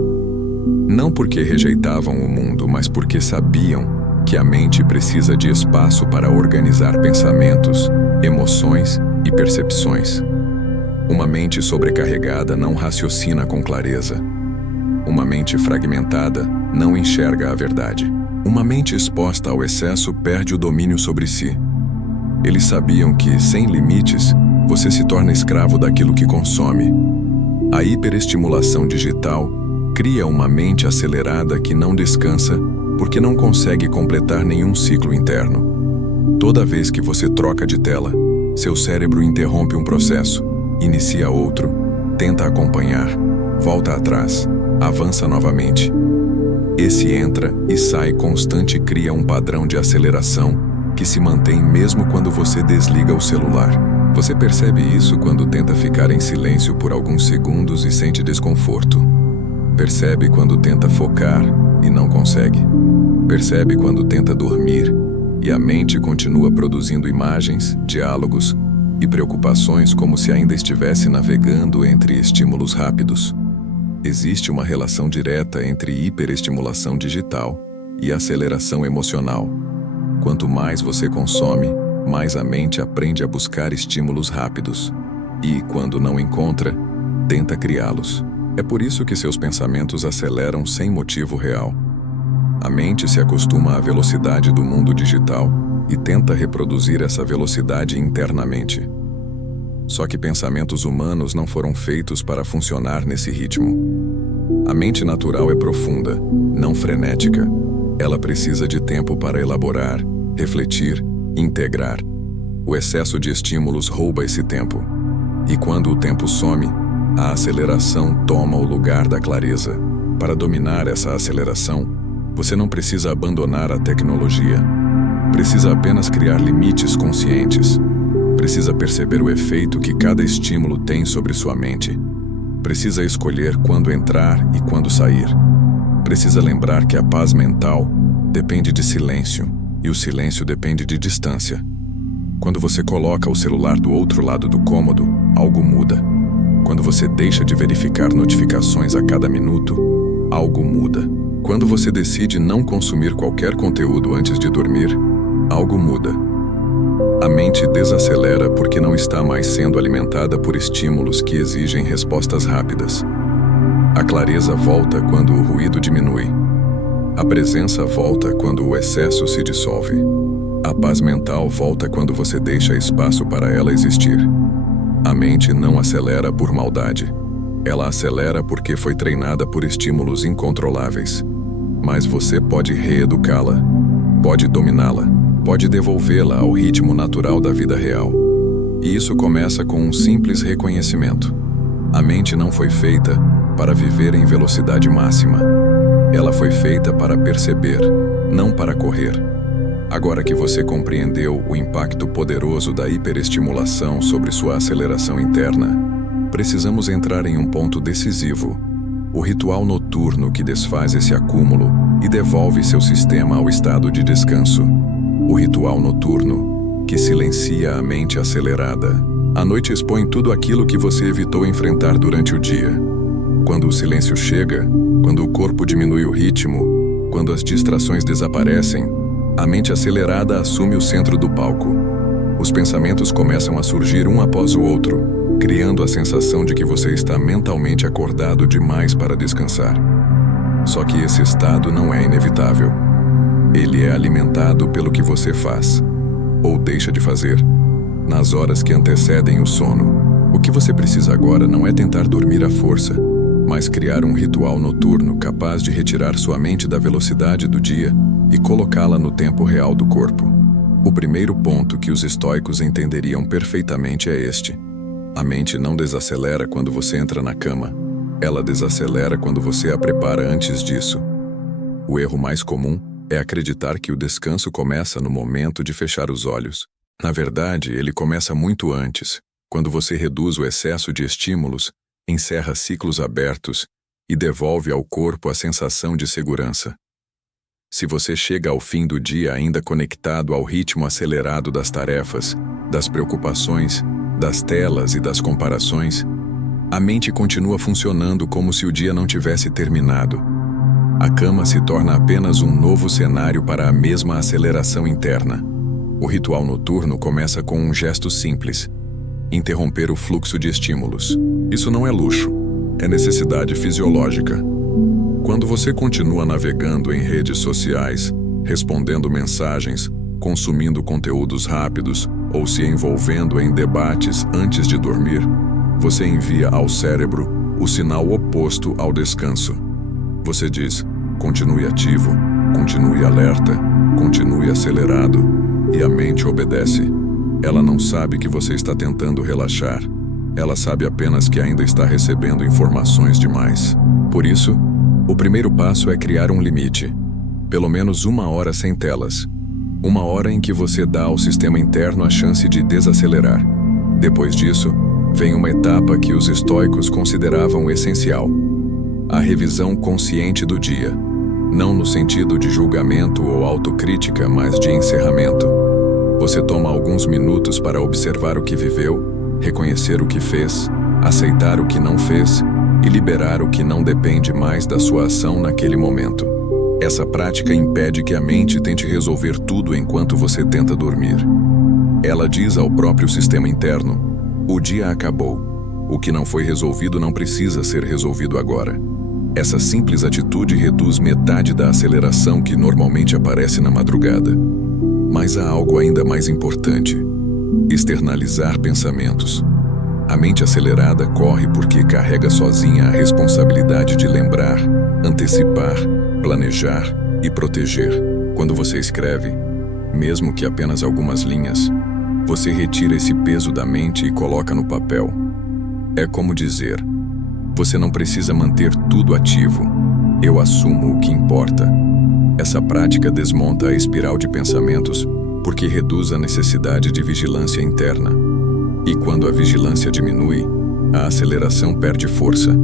Não porque rejeitavam o mundo, mas porque sabiam que a mente precisa de espaço para organizar pensamentos, emoções e percepções. Uma mente sobrecarregada não raciocina com clareza. Uma mente fragmentada não enxerga a verdade. Uma mente exposta ao excesso perde o domínio sobre si. Eles sabiam que, sem limites, você se torna escravo daquilo que consome. A hiperestimulação digital cria uma mente acelerada que não descansa porque não consegue completar nenhum ciclo interno. Toda vez que você troca de tela, seu cérebro interrompe um processo, inicia outro, tenta acompanhar, volta atrás, avança novamente. Esse entra e sai constante cria um padrão de aceleração que se mantém mesmo quando você desliga o celular. Você percebe isso quando tenta ficar em silêncio por alguns segundos e sente desconforto. Percebe quando tenta focar e não consegue. Percebe quando tenta dormir e a mente continua produzindo imagens, diálogos e preocupações como se ainda estivesse navegando entre estímulos rápidos. Existe uma relação direta entre hiperestimulação digital e aceleração emocional. Quanto mais você consome, mais a mente aprende a buscar estímulos rápidos. E, quando não encontra, tenta criá-los. É por isso que seus pensamentos aceleram sem motivo real. A mente se acostuma à velocidade do mundo digital e tenta reproduzir essa velocidade internamente. Só que pensamentos humanos não foram feitos para funcionar nesse ritmo. A mente natural é profunda, não frenética. Ela precisa de tempo para elaborar, refletir, integrar. O excesso de estímulos rouba esse tempo. E quando o tempo some, a aceleração toma o lugar da clareza. Para dominar essa aceleração, você não precisa abandonar a tecnologia. Precisa apenas criar limites conscientes. Precisa perceber o efeito que cada estímulo tem sobre sua mente. Precisa escolher quando entrar e quando sair. Precisa lembrar que a paz mental depende de silêncio, e o silêncio depende de distância. Quando você coloca o celular do outro lado do cômodo, algo muda. Quando você deixa de verificar notificações a cada minuto, algo muda. Quando você decide não consumir qualquer conteúdo antes de dormir, algo muda. A mente desacelera porque não está mais sendo alimentada por estímulos que exigem respostas rápidas. A clareza volta quando o ruído diminui. A presença volta quando o excesso se dissolve. A paz mental volta quando você deixa espaço para ela existir. A mente não acelera por maldade. Ela acelera porque foi treinada por estímulos incontroláveis. Mas você pode reeducá-la, pode dominá-la, pode devolvê-la ao ritmo natural da vida real. E isso começa com um simples reconhecimento. A mente não foi feita para viver em velocidade máxima. Ela foi feita para perceber, não para correr. Agora que você compreendeu o impacto poderoso da hiperestimulação sobre sua aceleração interna, precisamos entrar em um ponto decisivo. O ritual noturno que desfaz esse acúmulo e devolve seu sistema ao estado de descanso. O ritual noturno, que silencia a mente acelerada. A noite expõe tudo aquilo que você evitou enfrentar durante o dia. Quando o silêncio chega, quando o corpo diminui o ritmo, quando as distrações desaparecem, a mente acelerada assume o centro do palco. Os pensamentos começam a surgir um após o outro, criando a sensação de que você está mentalmente acordado demais para descansar. Só que esse estado não é inevitável. Ele é alimentado pelo que você faz, ou deixa de fazer, nas horas que antecedem o sono. O que você precisa agora não é tentar dormir à força, mas criar um ritual noturno capaz de retirar sua mente da velocidade do dia e colocá-la no tempo real do corpo. O primeiro ponto que os estoicos entenderiam perfeitamente é este: a mente não desacelera quando você entra na cama, ela desacelera quando você a prepara antes disso. O erro mais comum é acreditar que o descanso começa no momento de fechar os olhos. Na verdade, ele começa muito antes, quando você reduz o excesso de estímulos, encerra ciclos abertos e devolve ao corpo a sensação de segurança. Se você chega ao fim do dia ainda conectado ao ritmo acelerado das tarefas, das preocupações, das telas e das comparações, a mente continua funcionando como se o dia não tivesse terminado. A cama se torna apenas um novo cenário para a mesma aceleração interna. O ritual noturno começa com um gesto simples: interromper o fluxo de estímulos. Isso não é luxo, é necessidade fisiológica. Quando você continua navegando em redes sociais, respondendo mensagens, consumindo conteúdos rápidos ou se envolvendo em debates antes de dormir, você envia ao cérebro o sinal oposto ao descanso. Você diz: continue ativo, continue alerta, continue acelerado, e a mente obedece. Ela não sabe que você está tentando relaxar. Ela sabe apenas que ainda está recebendo informações demais. Por isso, o primeiro passo é criar um limite. Pelo menos 1 hora sem telas. 1 hora em que você dá ao sistema interno a chance de desacelerar. Depois disso, vem uma etapa que os estoicos consideravam essencial: a revisão consciente do dia. Não no sentido de julgamento ou autocrítica, mas de encerramento. Você toma alguns minutos para observar o que viveu, reconhecer o que fez, aceitar o que não fez e liberar o que não depende mais da sua ação naquele momento. Essa prática impede que a mente tente resolver tudo enquanto você tenta dormir. Ela diz ao próprio sistema interno: o dia acabou. O que não foi resolvido não precisa ser resolvido agora. Essa simples atitude reduz metade da aceleração que normalmente aparece na madrugada. Mas há algo ainda mais importante: externalizar pensamentos. A mente acelerada corre porque carrega sozinha a responsabilidade de lembrar, antecipar, planejar e proteger. Quando você escreve, mesmo que apenas algumas linhas, você retira esse peso da mente e coloca no papel. É como dizer: você não precisa manter tudo ativo. Eu assumo o que importa. Essa prática desmonta a espiral de pensamentos porque reduz a necessidade de vigilância interna. E quando a vigilância diminui, a aceleração perde força.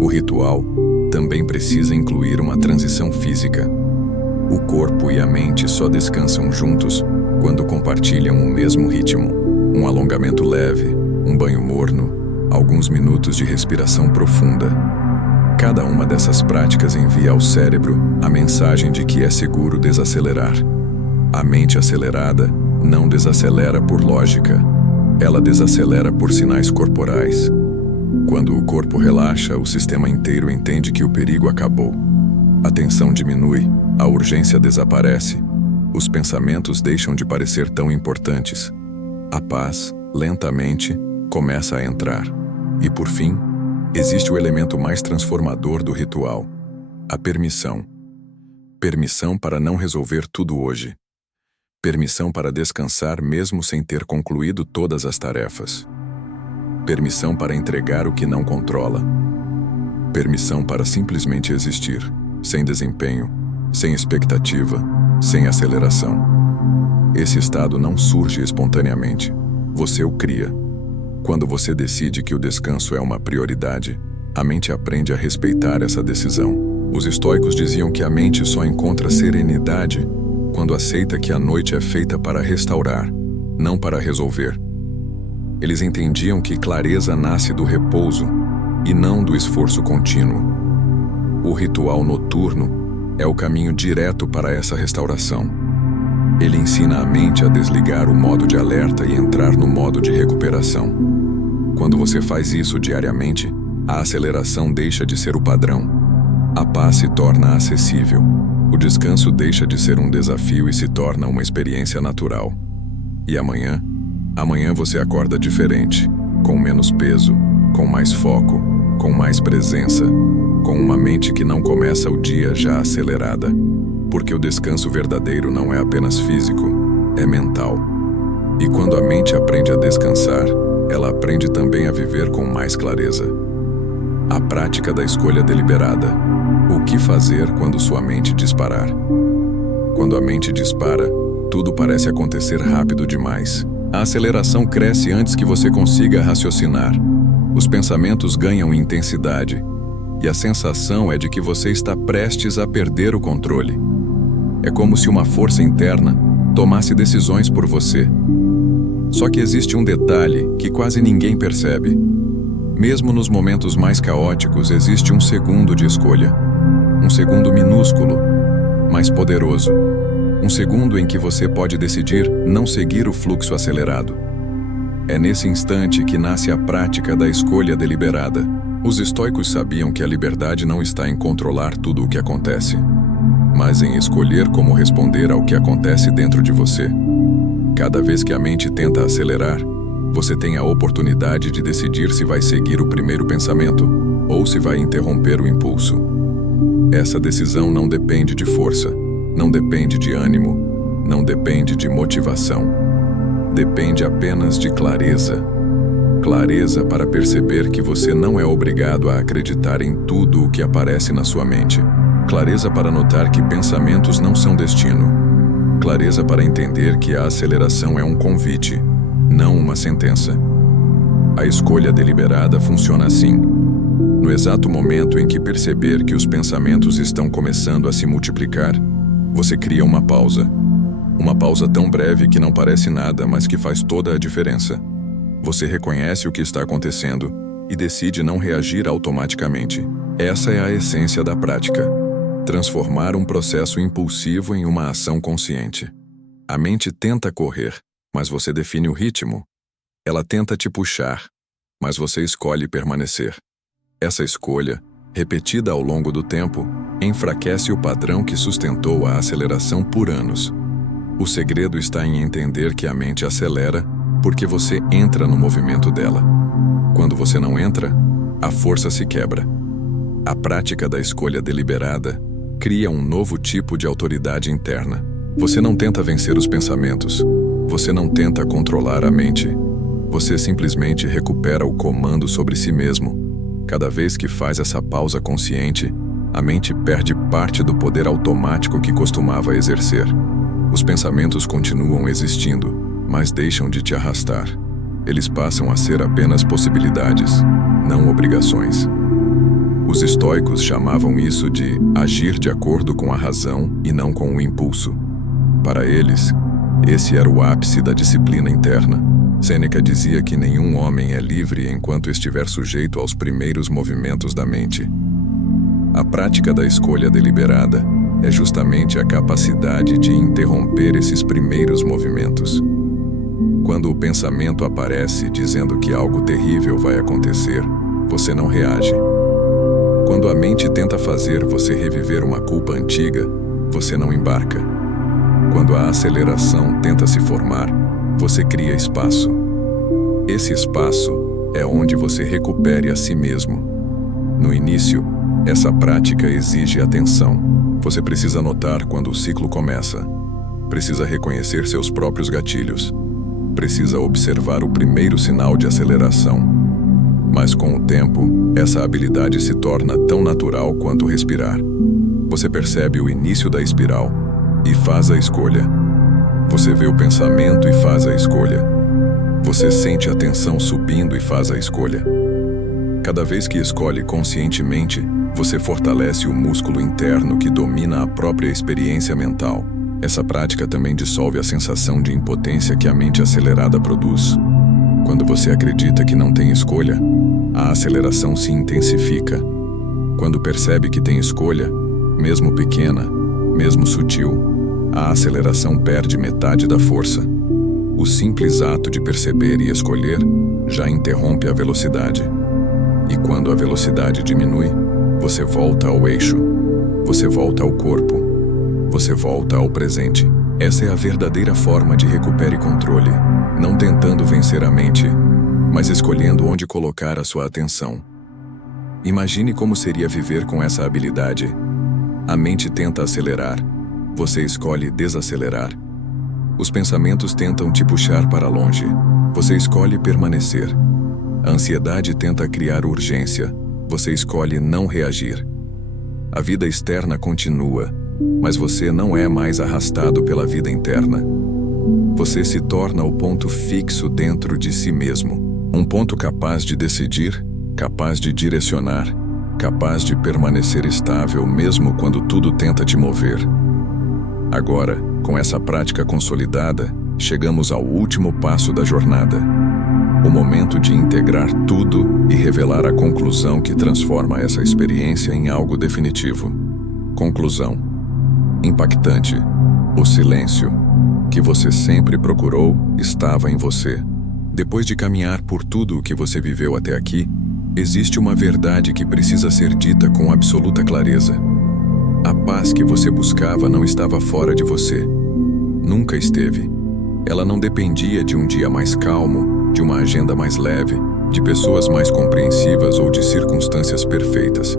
O ritual também precisa incluir uma transição física. O corpo e a mente só descansam juntos quando compartilham o mesmo ritmo. Um alongamento leve, um banho morno, alguns minutos de respiração profunda. Cada uma dessas práticas envia ao cérebro a mensagem de que é seguro desacelerar. A mente acelerada não desacelera por lógica, ela desacelera por sinais corporais. Quando o corpo relaxa, o sistema inteiro entende que o perigo acabou. A tensão diminui, a urgência desaparece, os pensamentos deixam de parecer tão importantes. A paz, lentamente, começa a entrar. E por fim, existe o elemento mais transformador do ritual: a permissão. Permissão para não resolver tudo hoje. Permissão para descansar mesmo sem ter concluído todas as tarefas. Permissão para entregar o que não controla. Permissão para simplesmente existir, sem desempenho, sem expectativa, sem aceleração. Esse estado não surge espontaneamente. Você o cria. Quando você decide que o descanso é uma prioridade, a mente aprende a respeitar essa decisão. Os estoicos diziam que a mente só encontra serenidade quando aceita que a noite é feita para restaurar, não para resolver. Eles entendiam que clareza nasce do repouso e não do esforço contínuo. O ritual noturno é o caminho direto para essa restauração. Ele ensina a mente a desligar o modo de alerta e entrar no modo de recuperação. Quando você faz isso diariamente, a aceleração deixa de ser o padrão. A paz se torna acessível. O descanso deixa de ser um desafio e se torna uma experiência natural. E amanhã você acorda diferente, com menos peso, com mais foco, com mais presença, com uma mente que não começa o dia já acelerada. Porque o descanso verdadeiro não é apenas físico, é mental. E quando a mente aprende a descansar, ela aprende também a viver com mais clareza. A prática da escolha deliberada. O que fazer quando sua mente disparar? Quando a mente dispara, tudo parece acontecer rápido demais. A aceleração cresce antes que você consiga raciocinar. Os pensamentos ganham intensidade. E a sensação é de que você está prestes a perder o controle. É como se uma força interna tomasse decisões por você. Só que existe um detalhe que quase ninguém percebe. Mesmo nos momentos mais caóticos, existe um segundo de escolha. Um segundo minúsculo, mas poderoso. Um segundo em que você pode decidir não seguir o fluxo acelerado. É nesse instante que nasce a prática da escolha deliberada. Os estoicos sabiam que a liberdade não está em controlar tudo o que acontece, mas em escolher como responder ao que acontece dentro de você. Cada vez que a mente tenta acelerar, você tem a oportunidade de decidir se vai seguir o primeiro pensamento ou se vai interromper o impulso. Essa decisão não depende de força, não depende de ânimo, não depende de motivação. Depende apenas de clareza. Clareza para perceber que você não é obrigado a acreditar em tudo o que aparece na sua mente. Clareza para notar que pensamentos não são destino. Clareza para entender que a aceleração é um convite, não uma sentença. A escolha deliberada funciona assim. No exato momento em que perceber que os pensamentos estão começando a se multiplicar, você cria uma pausa. Uma pausa tão breve que não parece nada, mas que faz toda a diferença. Você reconhece o que está acontecendo e decide não reagir automaticamente. Essa é a essência da prática. Transformar um processo impulsivo em uma ação consciente. A mente tenta correr, mas você define o ritmo. Ela tenta te puxar, mas você escolhe permanecer. Essa escolha, repetida ao longo do tempo, enfraquece o padrão que sustentou a aceleração por anos. O segredo está em entender que a mente acelera porque você entra no movimento dela. Quando você não entra, a força se quebra. A prática da escolha deliberada cria um novo tipo de autoridade interna. Você não tenta vencer os pensamentos. Você não tenta controlar a mente. Você simplesmente recupera o comando sobre si mesmo. Cada vez que faz essa pausa consciente, a mente perde parte do poder automático que costumava exercer. Os pensamentos continuam existindo, mas deixam de te arrastar. Eles passam a ser apenas possibilidades, não obrigações. Os estoicos chamavam isso de agir de acordo com a razão e não com o impulso. Para eles, esse era o ápice da disciplina interna. Sêneca dizia que nenhum homem é livre enquanto estiver sujeito aos primeiros movimentos da mente. A prática da escolha deliberada é justamente a capacidade de interromper esses primeiros movimentos. Quando o pensamento aparece dizendo que algo terrível vai acontecer, você não reage. Quando a mente tenta fazer você reviver uma culpa antiga, você não embarca. Quando a aceleração tenta se formar, você cria espaço. Esse espaço é onde você recupere a si mesmo. No início, essa prática exige atenção. Você precisa notar quando o ciclo começa. Precisa reconhecer seus próprios gatilhos. Precisa observar o primeiro sinal de aceleração. Mas com o tempo, essa habilidade se torna tão natural quanto respirar. Você percebe o início da espiral e faz a escolha. Você vê o pensamento e faz a escolha. Você sente a tensão subindo e faz a escolha. Cada vez que escolhe conscientemente, Você fortalece o músculo interno que domina a própria experiência mental. Essa prática também dissolve a sensação de impotência que a mente acelerada produz. Quando você acredita que não tem escolha, a aceleração se intensifica. Quando percebe que tem escolha, mesmo pequena, mesmo sutil, a aceleração perde metade da força. O simples ato de perceber e escolher já interrompe a velocidade. E quando a velocidade diminui, você volta ao eixo, você volta ao corpo, você volta ao presente. Essa é a verdadeira forma de recupere controle, não tentando vencer a mente, mas escolhendo onde colocar a sua atenção. Imagine como seria viver com essa habilidade. A mente tenta acelerar, você escolhe desacelerar. Os pensamentos tentam te puxar para longe, você escolhe permanecer. A ansiedade tenta criar urgência, você escolhe não reagir. A vida externa continua, mas você não é mais arrastado pela vida interna. Você se torna o ponto fixo dentro de si mesmo, um ponto capaz de decidir, capaz de direcionar, capaz de permanecer estável mesmo quando tudo tenta te mover. Agora, com essa prática consolidada, chegamos ao último passo da jornada. O momento de integrar tudo e revelar a conclusão que transforma essa experiência em algo definitivo. Conclusão. Impactante. O silêncio, que você sempre procurou, estava em você. Depois de caminhar por tudo o que você viveu até aqui, existe uma verdade que precisa ser dita com absoluta clareza. A paz que você buscava não estava fora de você. Nunca esteve. Ela não dependia de um dia mais calmo, de uma agenda mais leve, de pessoas mais compreensivas ou de circunstâncias perfeitas.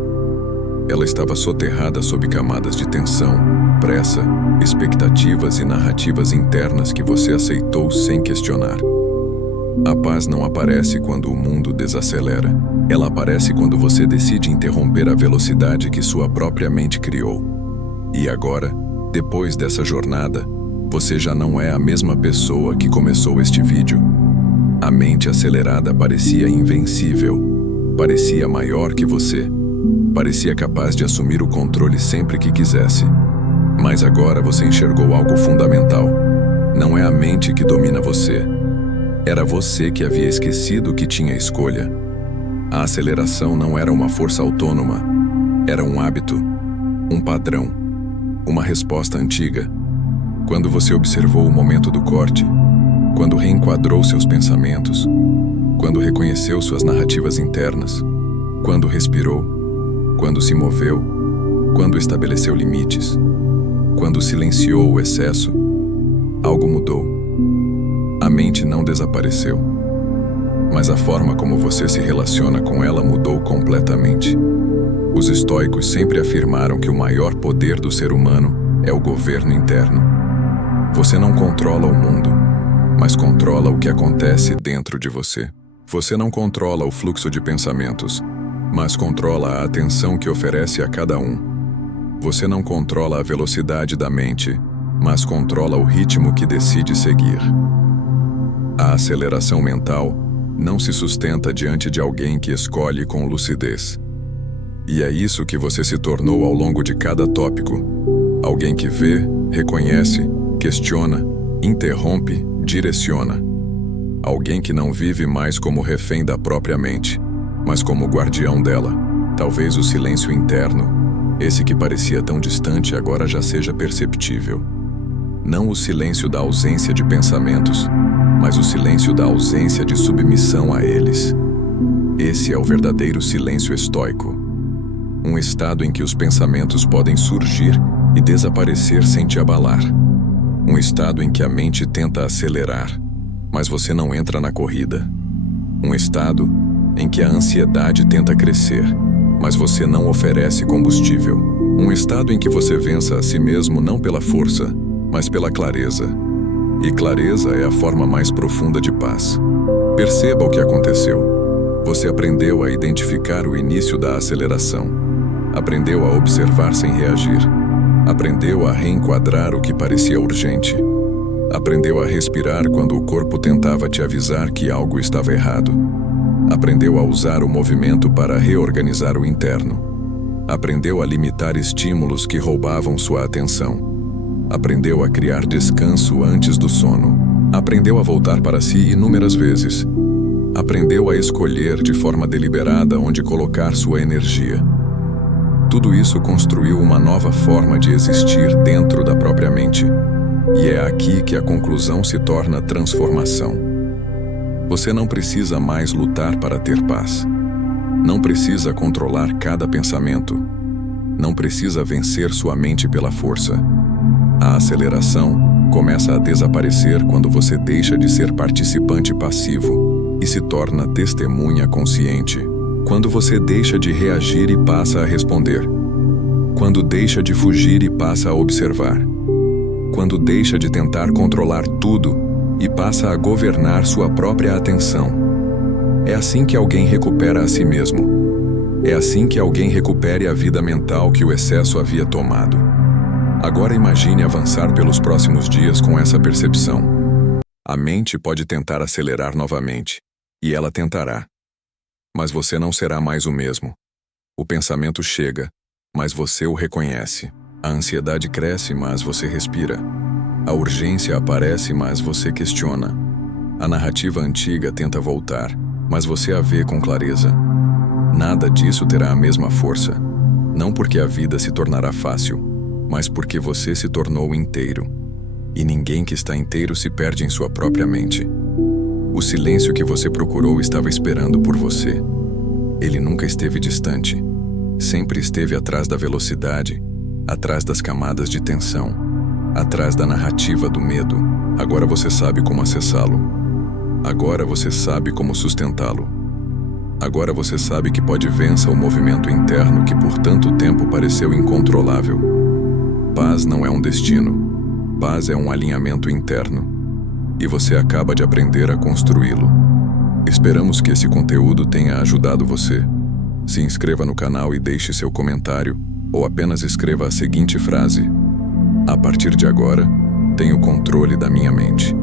Ela estava soterrada sob camadas de tensão, pressa, expectativas e narrativas internas que você aceitou sem questionar. A paz não aparece quando o mundo desacelera. Ela aparece quando você decide interromper a velocidade que sua própria mente criou. E agora, depois dessa jornada, você já não é a mesma pessoa que começou este vídeo. A mente acelerada parecia invencível, parecia maior que você, parecia capaz de assumir o controle sempre que quisesse. Mas agora você enxergou algo fundamental. Não é a mente que domina você. Era você que havia esquecido que tinha escolha. A aceleração não era uma força autônoma. Era um hábito, um padrão, uma resposta antiga. Quando você observou o momento do corte, quando reenquadrou seus pensamentos, quando reconheceu suas narrativas internas, quando respirou, quando se moveu, quando estabeleceu limites, quando silenciou o excesso, algo mudou. A mente não desapareceu, mas a forma como você se relaciona com ela mudou completamente. Os estoicos sempre afirmaram que o maior poder do ser humano é o governo interno. Você não controla o mundo, mas controla o que acontece dentro de você. Você não controla o fluxo de pensamentos, mas controla a atenção que oferece a cada um. Você não controla a velocidade da mente, mas controla o ritmo que decide seguir. A aceleração mental não se sustenta diante de alguém que escolhe com lucidez. E é isso que você se tornou ao longo de cada tópico. Alguém que vê, reconhece, questiona, interrompe, direciona. Alguém que não vive mais como refém da própria mente, mas como guardião dela. Talvez o silêncio interno, esse que parecia tão distante, agora já seja perceptível. Não o silêncio da ausência de pensamentos, mas o silêncio da ausência de submissão a eles. Esse é o verdadeiro silêncio estoico. Um estado em que os pensamentos podem surgir e desaparecer sem te abalar. Um estado em que a mente tenta acelerar, mas você não entra na corrida. Um estado em que a ansiedade tenta crescer, mas você não oferece combustível. Um estado em que você vença a si mesmo não pela força, mas pela clareza. E clareza é a forma mais profunda de paz. Perceba o que aconteceu. Você aprendeu a identificar o início da aceleração. Aprendeu a observar sem reagir. Aprendeu a reenquadrar o que parecia urgente. Aprendeu a respirar quando o corpo tentava te avisar que algo estava errado. Aprendeu a usar o movimento para reorganizar o interno. Aprendeu a limitar estímulos que roubavam sua atenção. Aprendeu a criar descanso antes do sono. Aprendeu a voltar para si inúmeras vezes. Aprendeu a escolher de forma deliberada onde colocar sua energia. Tudo isso construiu uma nova forma de existir dentro da própria mente. E é aqui que a conclusão se torna transformação. Você não precisa mais lutar para ter paz. Não precisa controlar cada pensamento. Não precisa vencer sua mente pela força. A aceleração começa a desaparecer quando você deixa de ser participante passivo e se torna testemunha consciente. Quando você deixa de reagir e passa a responder. Quando deixa de fugir e passa a observar. Quando deixa de tentar controlar tudo e passa a governar sua própria atenção. É assim que alguém recupera a si mesmo. É assim que alguém recupere a vida mental que o excesso havia tomado. Agora imagine avançar pelos próximos dias com essa percepção. A mente pode tentar acelerar novamente, e ela tentará. Mas você não será mais o mesmo. O pensamento chega, mas você o reconhece. A ansiedade cresce, mas você respira. A urgência aparece, mas você questiona. A narrativa antiga tenta voltar, mas você a vê com clareza. Nada disso terá a mesma força. Não porque a vida se tornará fácil, mas porque você se tornou inteiro. E ninguém que está inteiro se perde em sua própria mente. O silêncio que você procurou estava esperando por você. Ele nunca esteve distante. Sempre esteve atrás da velocidade, atrás das camadas de tensão, atrás da narrativa do medo. Agora você sabe como acessá-lo. Agora você sabe como sustentá-lo. Agora você sabe que pode vencer o movimento interno que por tanto tempo pareceu incontrolável. Paz não é um destino. Paz é um alinhamento interno. E você acaba de aprender a construí-lo. Esperamos que esse conteúdo tenha ajudado você. Se inscreva no canal e deixe seu comentário, ou apenas escreva a seguinte frase: a partir de agora, tenho controle da minha mente.